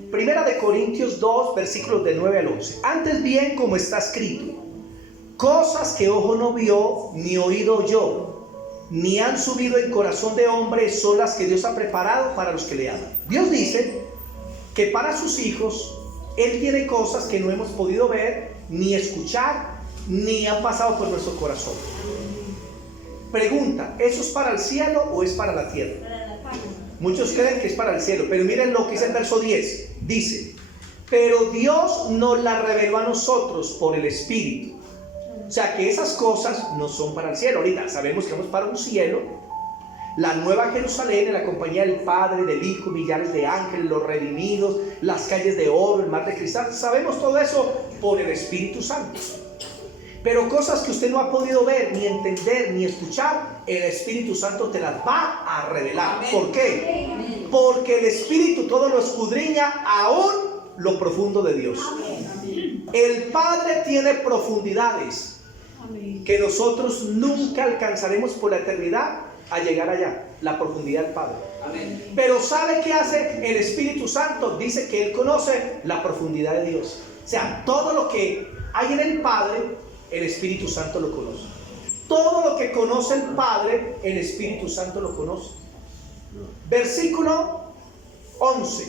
Primera de Corintios 2, versículos del 9 al 11. Antes bien, como está escrito, cosas que ojo no vio, ni oído oyó, ni han subido en corazón de hombre, son las que Dios ha preparado para los que le aman. Dios dice que para sus hijos, Él tiene cosas que no hemos podido ver, ni escuchar, ni han pasado por nuestro corazón. Pregunta, ¿eso es para el cielo o es para la tierra? Muchos creen que es para el cielo, pero miren lo que dice el verso 10. Dice, pero Dios nos la reveló a nosotros por el Espíritu. O sea que esas cosas no son para el cielo. Ahorita sabemos que vamos para un cielo, la nueva Jerusalén, en la compañía del Padre, del Hijo, millares de ángeles, los redimidos, las calles de oro, el mar de cristal. Sabemos todo eso por el Espíritu Santo. Pero cosas que usted no ha podido ver, ni entender, ni escuchar, el Espíritu Santo te las va a revelar. ¿Por qué? Porque el Espíritu todo lo escudriña, aún lo profundo de Dios. El Padre tiene profundidades que nosotros nunca alcanzaremos por la eternidad a llegar allá, la profundidad del Padre. Pero ¿sabe qué hace el Espíritu Santo? Dice que Él conoce la profundidad de Dios. O sea, todo lo que hay en el Padre, el Espíritu Santo lo conoce. Todo lo que conoce el Padre, el Espíritu Santo lo conoce. Versículo 11.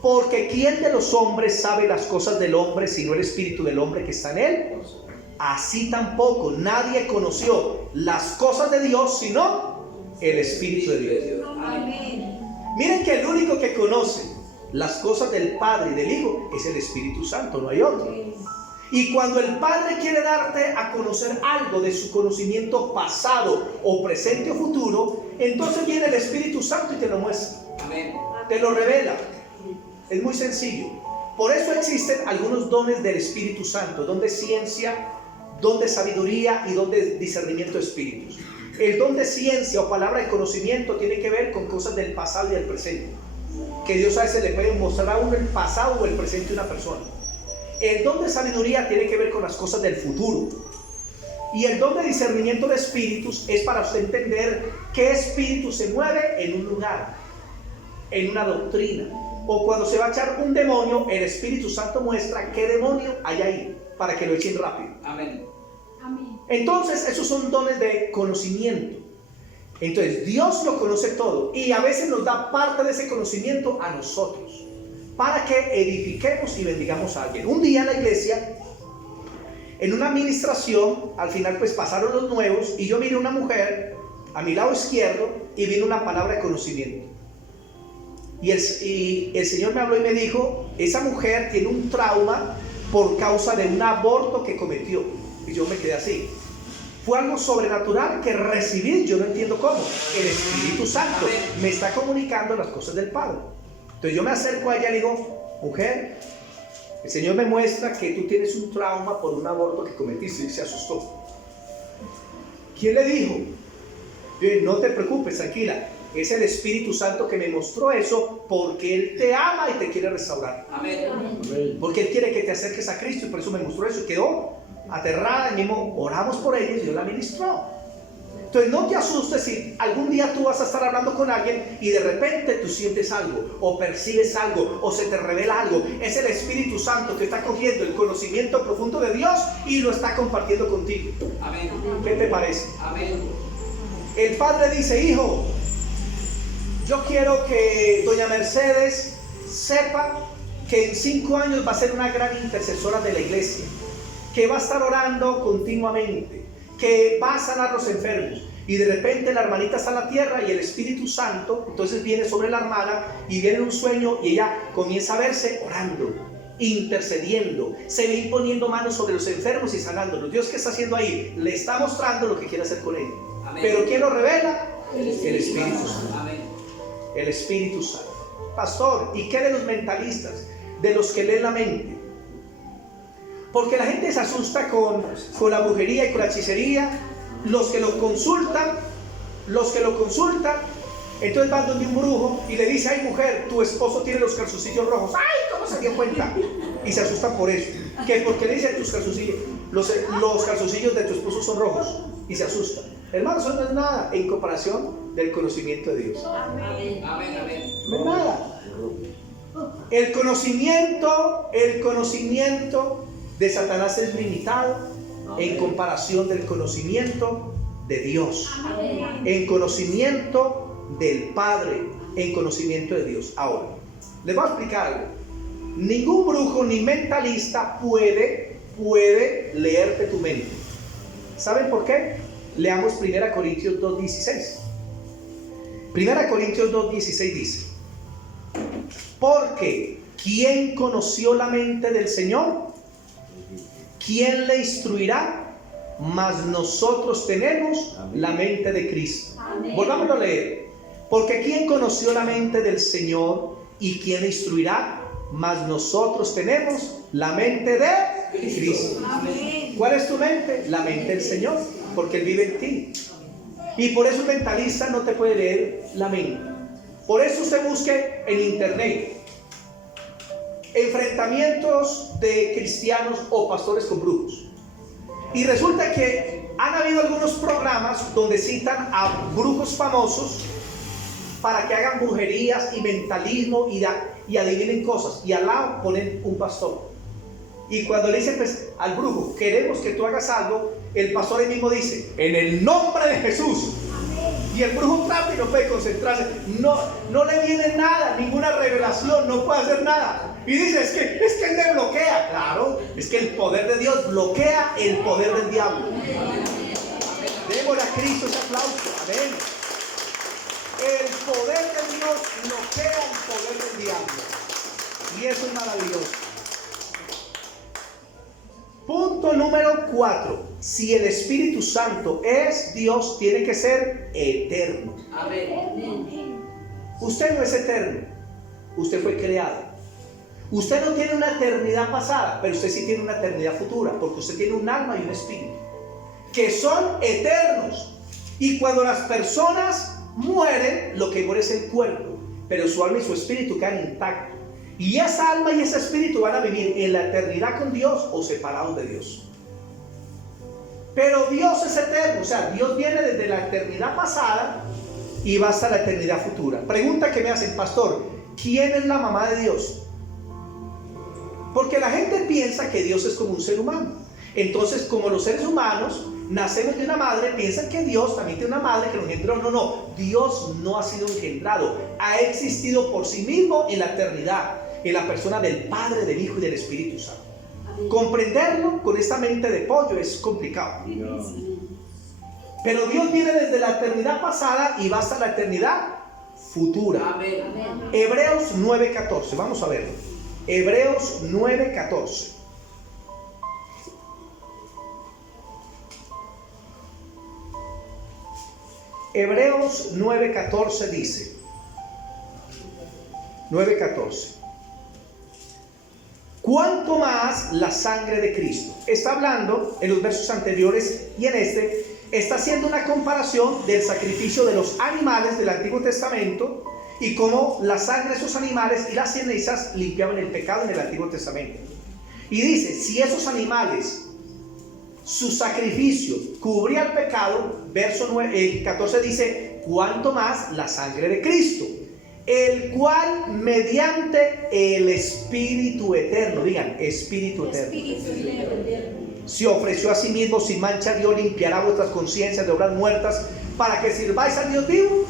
Porque ¿quién de los hombres sabe las cosas del hombre sino el espíritu del hombre que está en él? Así tampoco nadie conoció las cosas de Dios sino el espíritu de Dios. Amén. Miren que el único que conoce las cosas del Padre y del Hijo es el Espíritu Santo, no hay otro. Y cuando el Padre quiere darte a conocer algo de su conocimiento pasado o presente o futuro, entonces viene el Espíritu Santo y te lo muestra. Amén. Te lo revela. Es muy sencillo. Por eso existen algunos dones del Espíritu Santo: don de ciencia, don de sabiduría y don de discernimiento de espíritus. El don de ciencia o palabra de conocimiento tiene que ver con cosas del pasado y del presente, que Dios a veces le puede mostrar a uno el pasado o el presente de una persona. El don de sabiduría tiene que ver con las cosas del futuro. Y el don de discernimiento de espíritus es para usted entender qué espíritu se mueve en un lugar, en una doctrina. O cuando se va a echar un demonio, el Espíritu Santo muestra qué demonio hay ahí, para que lo echen rápido. Amén. Amén. Entonces esos son dones de conocimiento. Entonces Dios lo conoce todo y a veces nos da parte de ese conocimiento a nosotros para que edifiquemos y bendigamos a alguien. Un día en la iglesia, en una administración, al final pues pasaron los nuevos y yo miré una mujer a mi lado izquierdo y vino una palabra de conocimiento. Y el Señor me habló y me dijo: esa mujer tiene un trauma por causa de un aborto que cometió. Y yo me quedé así. Fue algo sobrenatural que recibí, yo no entiendo cómo. El Espíritu Santo me está comunicando las cosas del Padre. Entonces yo me acerco a ella y le digo: mujer, el Señor me muestra que tú tienes un trauma por un aborto que cometiste. Y se asustó. ¿Quién le dijo? Yo dije: no te preocupes, tranquila. Es el Espíritu Santo que me mostró eso porque Él te ama y te quiere restaurar. Amén. Porque Él quiere que te acerques a Cristo y por eso me mostró eso. Y quedó aterrada y mismo oramos por ella y Dios la ministró. Entonces no te asustes si algún día tú vas a estar hablando con alguien y de repente tú sientes algo o percibes algo o se te revela algo. Es el Espíritu Santo que está cogiendo el conocimiento profundo de Dios y lo está compartiendo contigo. Amén. ¿Qué te parece? Amén. El padre dice: hijo, yo quiero que doña Mercedes sepa que en 5 años va a ser una gran intercesora de la iglesia, que va a estar orando continuamente, que va a sanar los enfermos. Y de repente la hermanita está en la tierra y el Espíritu Santo entonces viene sobre la hermana y viene un sueño y ella comienza a verse orando, intercediendo, se ve imponiendo manos sobre los enfermos y sanándolos. Dios, ¿qué está haciendo ahí? Le está mostrando lo que quiere hacer con él. Amén. Pero ¿quién lo revela? El Espíritu Santo. Amén. El Espíritu Santo. Pastor, ¿y qué de los mentalistas? De los que leen la mente. Porque la gente se asusta con la brujería y con la hechicería. Los que lo consultan, entonces van donde un brujo y le dice: ay mujer, tu esposo tiene los calzoncillos rojos. Ay, ¿cómo se dio cuenta? Y se asustan por eso. Que porque le dicen tus calzoncillos, los calzoncillos de tu esposo son rojos. Y se asustan. Hermanos, eso no es nada en comparación del conocimiento de Dios. Amén. Amén. Amén. No es nada. El conocimiento de Satanás es limitado en comparación del conocimiento de Dios, Amén. en conocimiento del Padre, en conocimiento de Dios. Ahora, les voy a explicar algo. Ningún brujo ni mentalista puede leerte tu mente. ¿Saben por qué? Leamos 1 Corintios 2:16. 1 Corintios 2:16 dice: porque ¿quién conoció la mente del Señor? ¿Quién le instruirá? Mas nosotros tenemos la mente de Cristo. Amén. Volvámoslo a leer. Porque ¿quién conoció la mente del Señor y quién le instruirá? Mas nosotros tenemos la mente de Cristo. Amén. ¿Cuál es tu mente? La mente del Señor, porque Él vive en ti. Y por eso el mentalista no te puede leer la mente. Por eso usted busque en internet enfrentamientos de cristianos o pastores con brujos. Y resulta que han habido algunos programas donde citan a brujos famosos para que hagan brujerías y mentalismo y adivinen cosas. Y al lado ponen un pastor. Y cuando le dicen pues al brujo: queremos que tú hagas algo, el pastor ahí mismo dice: en el nombre de Jesús. Amén. Y el brujo trata y no puede concentrarse. No le viene nada, ninguna revelación, no puede hacer nada. Y dice, es que él me bloquea. Claro, es que el poder de Dios bloquea el poder del diablo. Démosle a Cristo ese aplauso. Amén. El poder de Dios bloquea el poder del diablo. Y eso es maravilloso. Punto número 4. Si el Espíritu Santo es Dios, tiene que ser eterno. Amén. Usted no es eterno. Usted fue creado. Usted no tiene una eternidad pasada, pero usted sí tiene una eternidad futura, porque usted tiene un alma y un espíritu que son eternos. Y cuando las personas mueren, lo que muere es el cuerpo, pero su alma y su espíritu quedan intactos. Y esa alma y ese espíritu van a vivir en la eternidad con Dios o separados de Dios. Pero Dios es eterno, o sea, Dios viene desde la eternidad pasada y va hasta la eternidad futura. Pregunta que me hacen, pastor, ¿quién es la mamá de Dios? Porque la gente piensa que Dios es como un ser humano. Entonces, como los seres humanos nacemos de una madre, piensan que Dios también tiene una madre que lo engendró. No, Dios no ha sido engendrado, ha existido por sí mismo en la eternidad, en la persona del Padre, del Hijo y del Espíritu Santo. Comprenderlo con esta mente de pollo es complicado. Pero Dios viene desde la eternidad pasada y va hasta la eternidad futura. Amén. Hebreos 9:14, vamos a verlo. Hebreos 9:14. Hebreos 9:14 dice, 9:14, ¿cuánto más la sangre de Cristo? Está hablando en los versos anteriores y en este está haciendo una comparación del sacrificio de los animales del Antiguo Testamento y cómo la sangre de esos animales y las cenizas limpiaban el pecado en el Antiguo Testamento. Y dice, si esos animales, su sacrificio cubría el pecado, verso 14 dice, cuánto más la sangre de Cristo, el cual mediante el Espíritu eterno, digan, Espíritu eterno, se ofreció a sí mismo sin mancha, Dios limpiará vuestras conciencias de obras muertas para que sirváis al Dios vivo.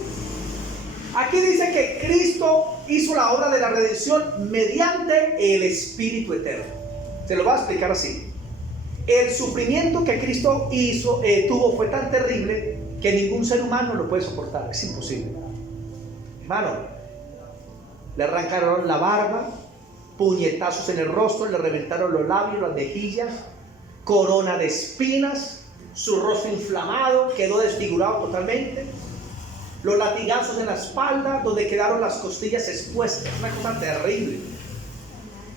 Aquí dice que Cristo hizo la obra de la redención mediante el Espíritu eterno. Se lo voy a explicar así. El sufrimiento que Cristo tuvo fue tan terrible que ningún ser humano lo puede soportar. Es imposible. Hermano, le arrancaron la barba, puñetazos en el rostro, le reventaron los labios, las mejillas, corona de espinas, su rostro inflamado, quedó desfigurado totalmente, los latigazos en la espalda, donde quedaron las costillas expuestas, una cosa terrible,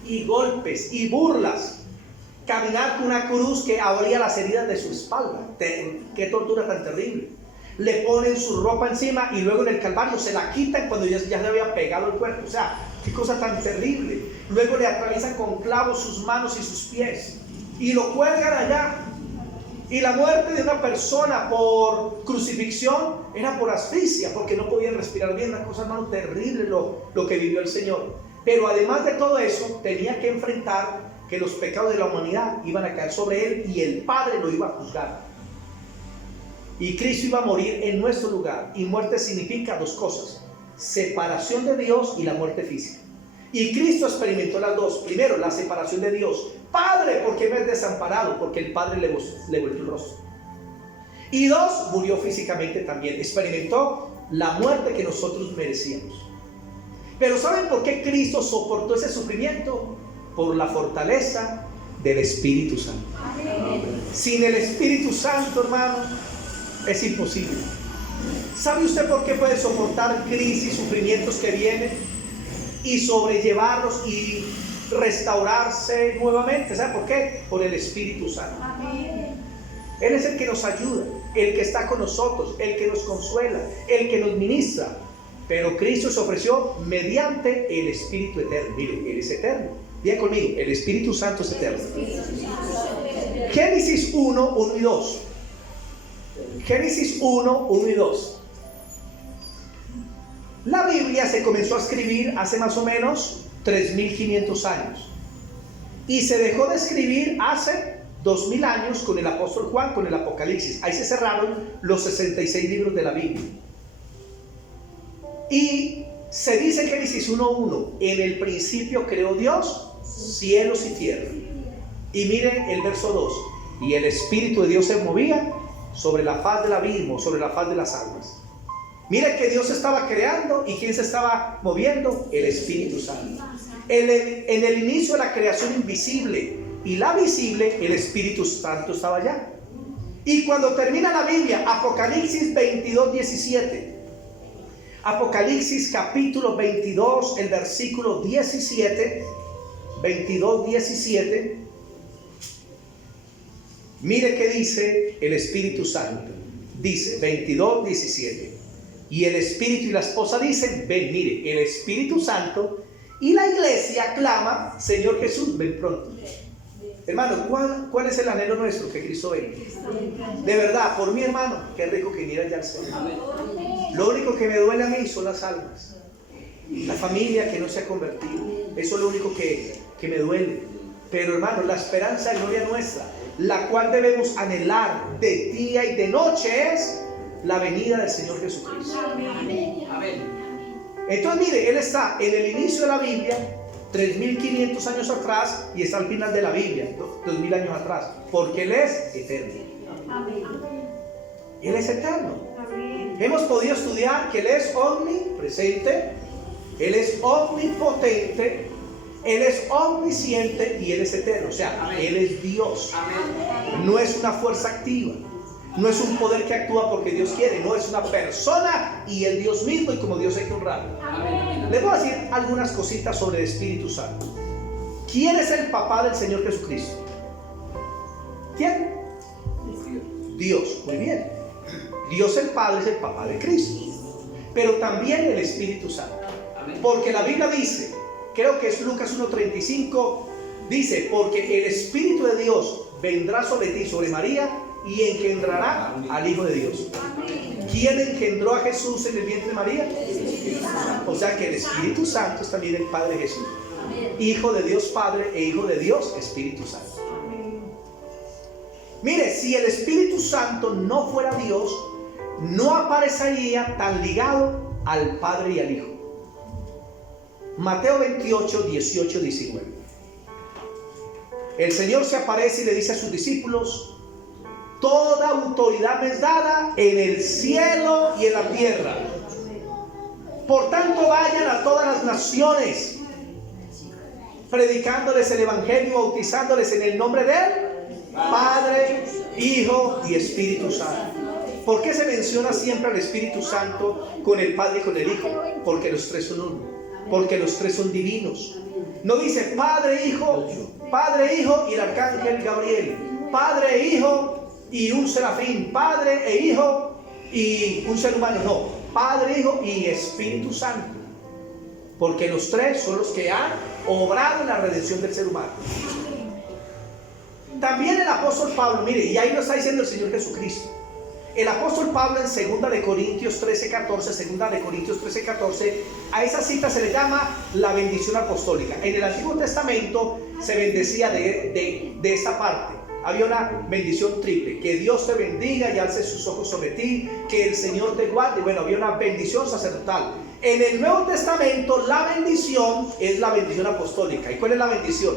y golpes y burlas. Caminar con una cruz que abría las heridas de su espalda. Qué tortura tan terrible. Le ponen su ropa encima y luego en el Calvario se la quitan cuando ya le había pegado el cuerpo. O sea, qué cosa tan terrible. Luego le atraviesan con clavos sus manos y sus pies y lo cuelgan allá. Y la muerte de una persona por crucifixión era por asfixia, porque no podían respirar bien. Una cosa, hermano, terrible lo que vivió el Señor. Pero además de todo eso, tenía que enfrentar que los pecados de la humanidad iban a caer sobre él y el Padre lo iba a juzgar. Y Cristo iba a morir en nuestro lugar. Y muerte significa dos cosas: separación de Dios y la muerte física. Y Cristo experimentó las dos. Primero, la separación de Dios. Padre, ¿por qué me has desamparado? Porque el Padre le volvió el rostro. Y dos, murió físicamente también. Experimentó la muerte que nosotros merecíamos. Pero ¿saben por qué Cristo soportó ese sufrimiento? Por la fortaleza del Espíritu Santo. Amén. Sin el Espíritu Santo, hermano, es imposible. ¿Sabe usted por qué puede soportar crisis, sufrimientos que vienen y sobrellevarlos y restaurarse nuevamente? ¿Sabe por qué? Por el Espíritu Santo. Amén. Él es el que nos ayuda, el que está con nosotros, el que nos consuela, el que nos ministra. Pero Cristo se ofreció mediante el Espíritu eterno. Mire, Él es eterno. Diga conmigo, el Espíritu Santo es eterno. Génesis 1, 1 y 2. Génesis 1, 1 y 2. La Biblia se comenzó a escribir hace más o menos 3.500 años. Y se dejó de escribir hace 2.000 años con el apóstol Juan, con el Apocalipsis. Ahí se cerraron los 66 libros de la Biblia. Y se dice en Génesis 1:1, en el principio creó Dios cielos y tierra. Y miren el verso 2, y el Espíritu de Dios se movía sobre la faz del abismo, sobre la faz de las aguas. Mire que Dios estaba creando, y ¿quién se estaba moviendo? El Espíritu Santo. En el inicio de la creación invisible y la visible, el Espíritu Santo estaba allá. Y cuando termina la Biblia, Apocalipsis 22:17, Apocalipsis capítulo 22, el versículo 17, 22:17, mire que dice el Espíritu Santo. Dice 22:17, y el Espíritu y la esposa dicen, ven. Mire, el Espíritu Santo y la iglesia clama, Señor Jesús, ven pronto. Hermano, ¿cuál es el anhelo nuestro? Que Cristo venga. De verdad, por mi hermano, qué rico que viniera ya al Señor. Lo único que me duele a mí son las almas, la familia que no se ha convertido. Eso es lo único que me duele. Pero hermano, la esperanza de gloria nuestra, la cual debemos anhelar de día y de noche, es la venida del Señor Jesucristo. Amén. Entonces mire, Él está en el inicio de la Biblia, 3.500 años atrás, y está al final de la Biblia, 2.000 años atrás, porque Él es eterno. Él es eterno. Hemos podido estudiar que Él es omnipresente, Él es omnipotente, Él es omnisciente y Él es eterno. O sea, Él es Dios. No es una fuerza activa, no es un poder que actúa porque Dios quiere, no, es una persona y el Dios mismo, y como Dios hay que honrarlo. Les voy a decir algunas cositas sobre el Espíritu Santo. ¿Quién es el papá del Señor Jesucristo? ¿Quién? Dios. Muy bien. Dios el Padre es el papá de Cristo, pero también el Espíritu Santo. Porque la Biblia dice, creo que es Lucas 1:35, dice, porque el Espíritu de Dios vendrá sobre ti, sobre María, y engendrará al Hijo de Dios. ¿Quién engendró a Jesús en el vientre de María? O sea que el Espíritu Santo es también el Padre de Jesús. Hijo de Dios Padre e Hijo de Dios Espíritu Santo. Mire, si el Espíritu Santo no fuera Dios, no aparecería tan ligado al Padre y al Hijo. Mateo 28, 18, 19. El Señor se aparece y le dice a sus discípulos: toda autoridad me es dada en el cielo y en la tierra. Por tanto, vayan a todas las naciones, predicándoles el Evangelio, bautizándoles en el nombre del Padre, Hijo y Espíritu Santo. ¿Por qué se menciona siempre al Espíritu Santo con el Padre y con el Hijo? Porque los tres son uno, porque los tres son divinos. No dice Padre, Hijo y el Arcángel Gabriel, Padre, Hijo y un serafín, Padre e Hijo y un ser humano. No, Padre, Hijo y Espíritu Santo, porque los tres son los que han obrado en la redención del ser humano. También el apóstol Pablo, mire, y ahí lo está diciendo el Señor Jesucristo. El apóstol Pablo en 2 Corintios 13:14, a esa cita se le llama la bendición apostólica. En el Antiguo Testamento se bendecía de esta parte. Había una bendición triple: que Dios te bendiga y alce sus ojos sobre ti, que el Señor te guarde. Bueno, había una bendición sacerdotal. En el Nuevo Testamento la bendición es la bendición apostólica. ¿Y cuál es la bendición?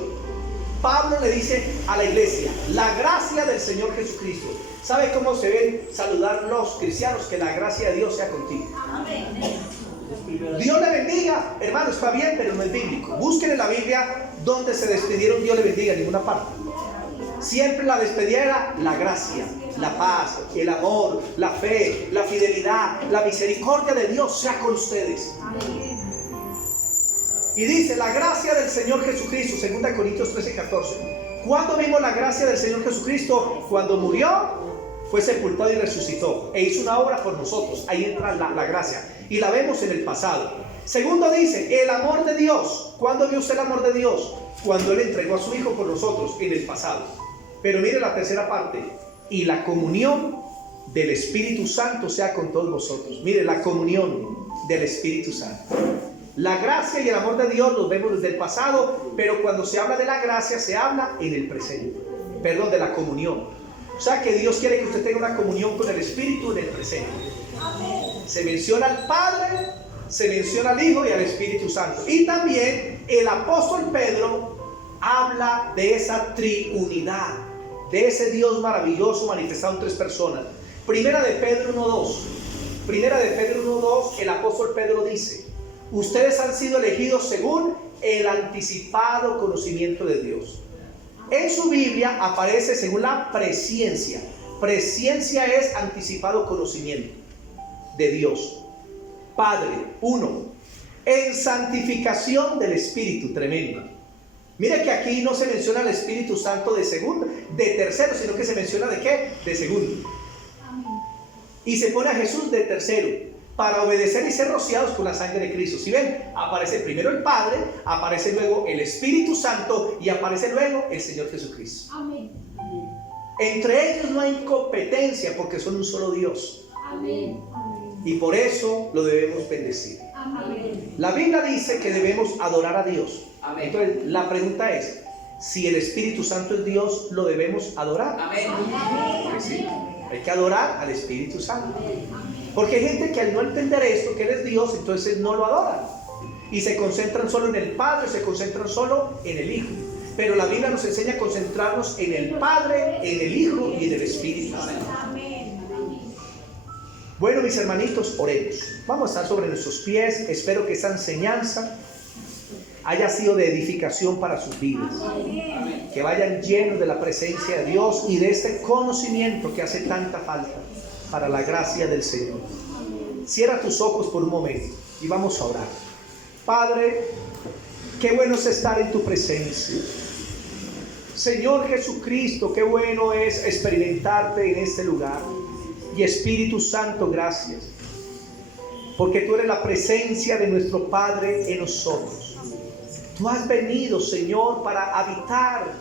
Pablo le dice a la iglesia: la gracia del Señor Jesucristo. ¿Sabe cómo se ven saludar los cristianos? Que la gracia de Dios sea contigo. Dios le bendiga, hermano, está bien, pero no es bíblico. Busquen en la Biblia donde se despidieron Dios le bendiga, en ninguna parte. Siempre la despedida era la gracia, la paz, el amor, la fe, la fidelidad, la misericordia de Dios sea con ustedes. Y dice la gracia del Señor Jesucristo, 2 Corintios 13:14. ¿Cuándo vimos la gracia del Señor Jesucristo? Cuando murió, fue sepultado y resucitó e hizo una obra por nosotros. Ahí entra la gracia y la vemos en el pasado. Segundo dice, el amor de Dios. ¿Cuándo vio usted el amor de Dios? Cuando Él entregó a su Hijo por nosotros, en el pasado. Pero mire la tercera parte: y la comunión del Espíritu Santo sea con todos vosotros. Mire, la comunión del Espíritu Santo. La gracia y el amor de Dios los vemos desde el pasado, pero cuando se habla de la gracia se habla en el presente. Perdón, de la comunión. O sea que Dios quiere que usted tenga una comunión con el Espíritu en el presente. Se menciona al Padre, se menciona al Hijo y al Espíritu Santo. Y también el apóstol Pedro habla de esa triunidad, de ese Dios maravilloso manifestado en tres personas. Primera de Pedro 1:2. Primera de Pedro 1:2, el apóstol Pedro dice: ustedes han sido elegidos según el anticipado conocimiento de Dios. En su Biblia aparece según la presciencia. Presciencia es anticipado conocimiento de Dios Padre. 1. En santificación del Espíritu. Tremendo. Mire que aquí no se menciona al Espíritu Santo de segundo, de tercero, sino que se menciona de qué, de segundo. Y se pone a Jesús de tercero, para obedecer y ser rociados con la sangre de Cristo. Si ven, aparece primero el Padre, aparece luego el Espíritu Santo y aparece luego el Señor Jesucristo. Amén. Entre ellos no hay competencia, porque son un solo Dios. Amén. Y por eso lo debemos bendecir. Amén. La Biblia dice que debemos adorar a Dios. Amén. Entonces la pregunta es, si el Espíritu Santo es Dios, ¿lo debemos adorar? Amén. Pues sí, hay que adorar al Espíritu Santo. Porque hay gente que al no entender esto, que Él es Dios, entonces no lo adoran. Y se concentran solo en el Padre, se concentran solo en el Hijo. Pero la Biblia nos enseña a concentrarnos en el Padre, en el Hijo y en el Espíritu Santo. Bueno, mis hermanitos, oremos. Vamos a estar sobre nuestros pies. Espero que esta enseñanza haya sido de edificación para sus vidas. Que vayan llenos de la presencia de Dios y de este conocimiento que hace tanta falta para la gracia del Señor. Cierra tus ojos por un momento y vamos a orar. Padre, qué bueno es estar en tu presencia. Señor Jesucristo, qué bueno es experimentarte en este lugar. Y Espíritu Santo, gracias, porque tú eres la presencia de nuestro Padre en nosotros. Tú has venido, Señor, para habitar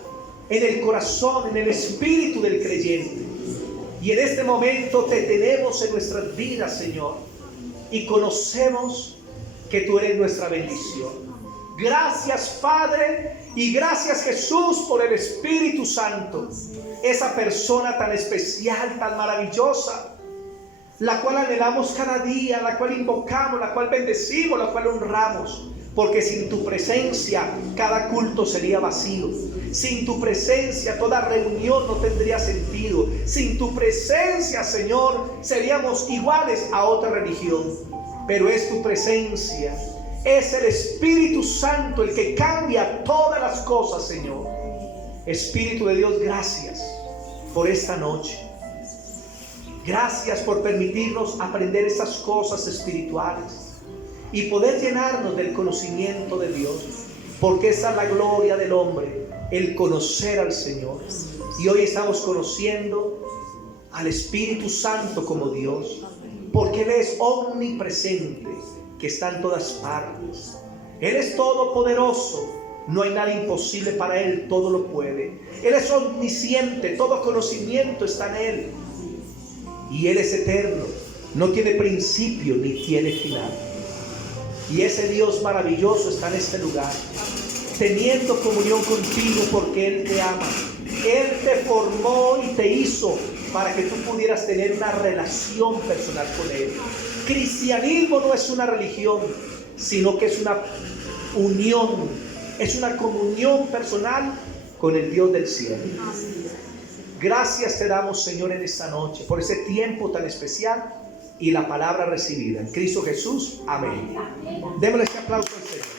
en el corazón, en el espíritu del creyente. Y en este momento te tenemos en nuestras vidas, Señor, y conocemos que tú eres nuestra bendición. Gracias, Padre, y gracias, Jesús, por el Espíritu Santo, esa persona tan especial, tan maravillosa, la cual anhelamos cada día, la cual invocamos, la cual bendecimos, la cual honramos, porque sin tu presencia cada culto sería vacío. Sin tu presencia toda reunión no tendría sentido. Sin tu presencia, Señor, seríamos iguales a otra religión. Pero es tu presencia, es el Espíritu Santo el que cambia todas las cosas, Señor. Espíritu de Dios, gracias por esta noche. Gracias por permitirnos aprender esas cosas espirituales y poder llenarnos del conocimiento de Dios, porque esa es la gloria del hombre, el conocer al Señor. Y hoy estamos conociendo al Espíritu Santo como Dios, porque Él es omnipresente, que está en todas partes. Él es todopoderoso, no hay nada imposible para Él, todo lo puede. Él es omnisciente, todo conocimiento está en Él. Y Él es eterno, no tiene principio ni tiene final. Y ese Dios maravilloso está en este lugar, teniendo comunión contigo porque Él te ama. Él te formó y te hizo para que tú pudieras tener una relación personal con Él. Cristianismo no es una religión, sino que es una unión, es una comunión personal con el Dios del cielo. Gracias te damos, Señor, en esta noche por ese tiempo tan especial y la palabra recibida en Cristo Jesús. Amén. Démosle este aplauso al Señor.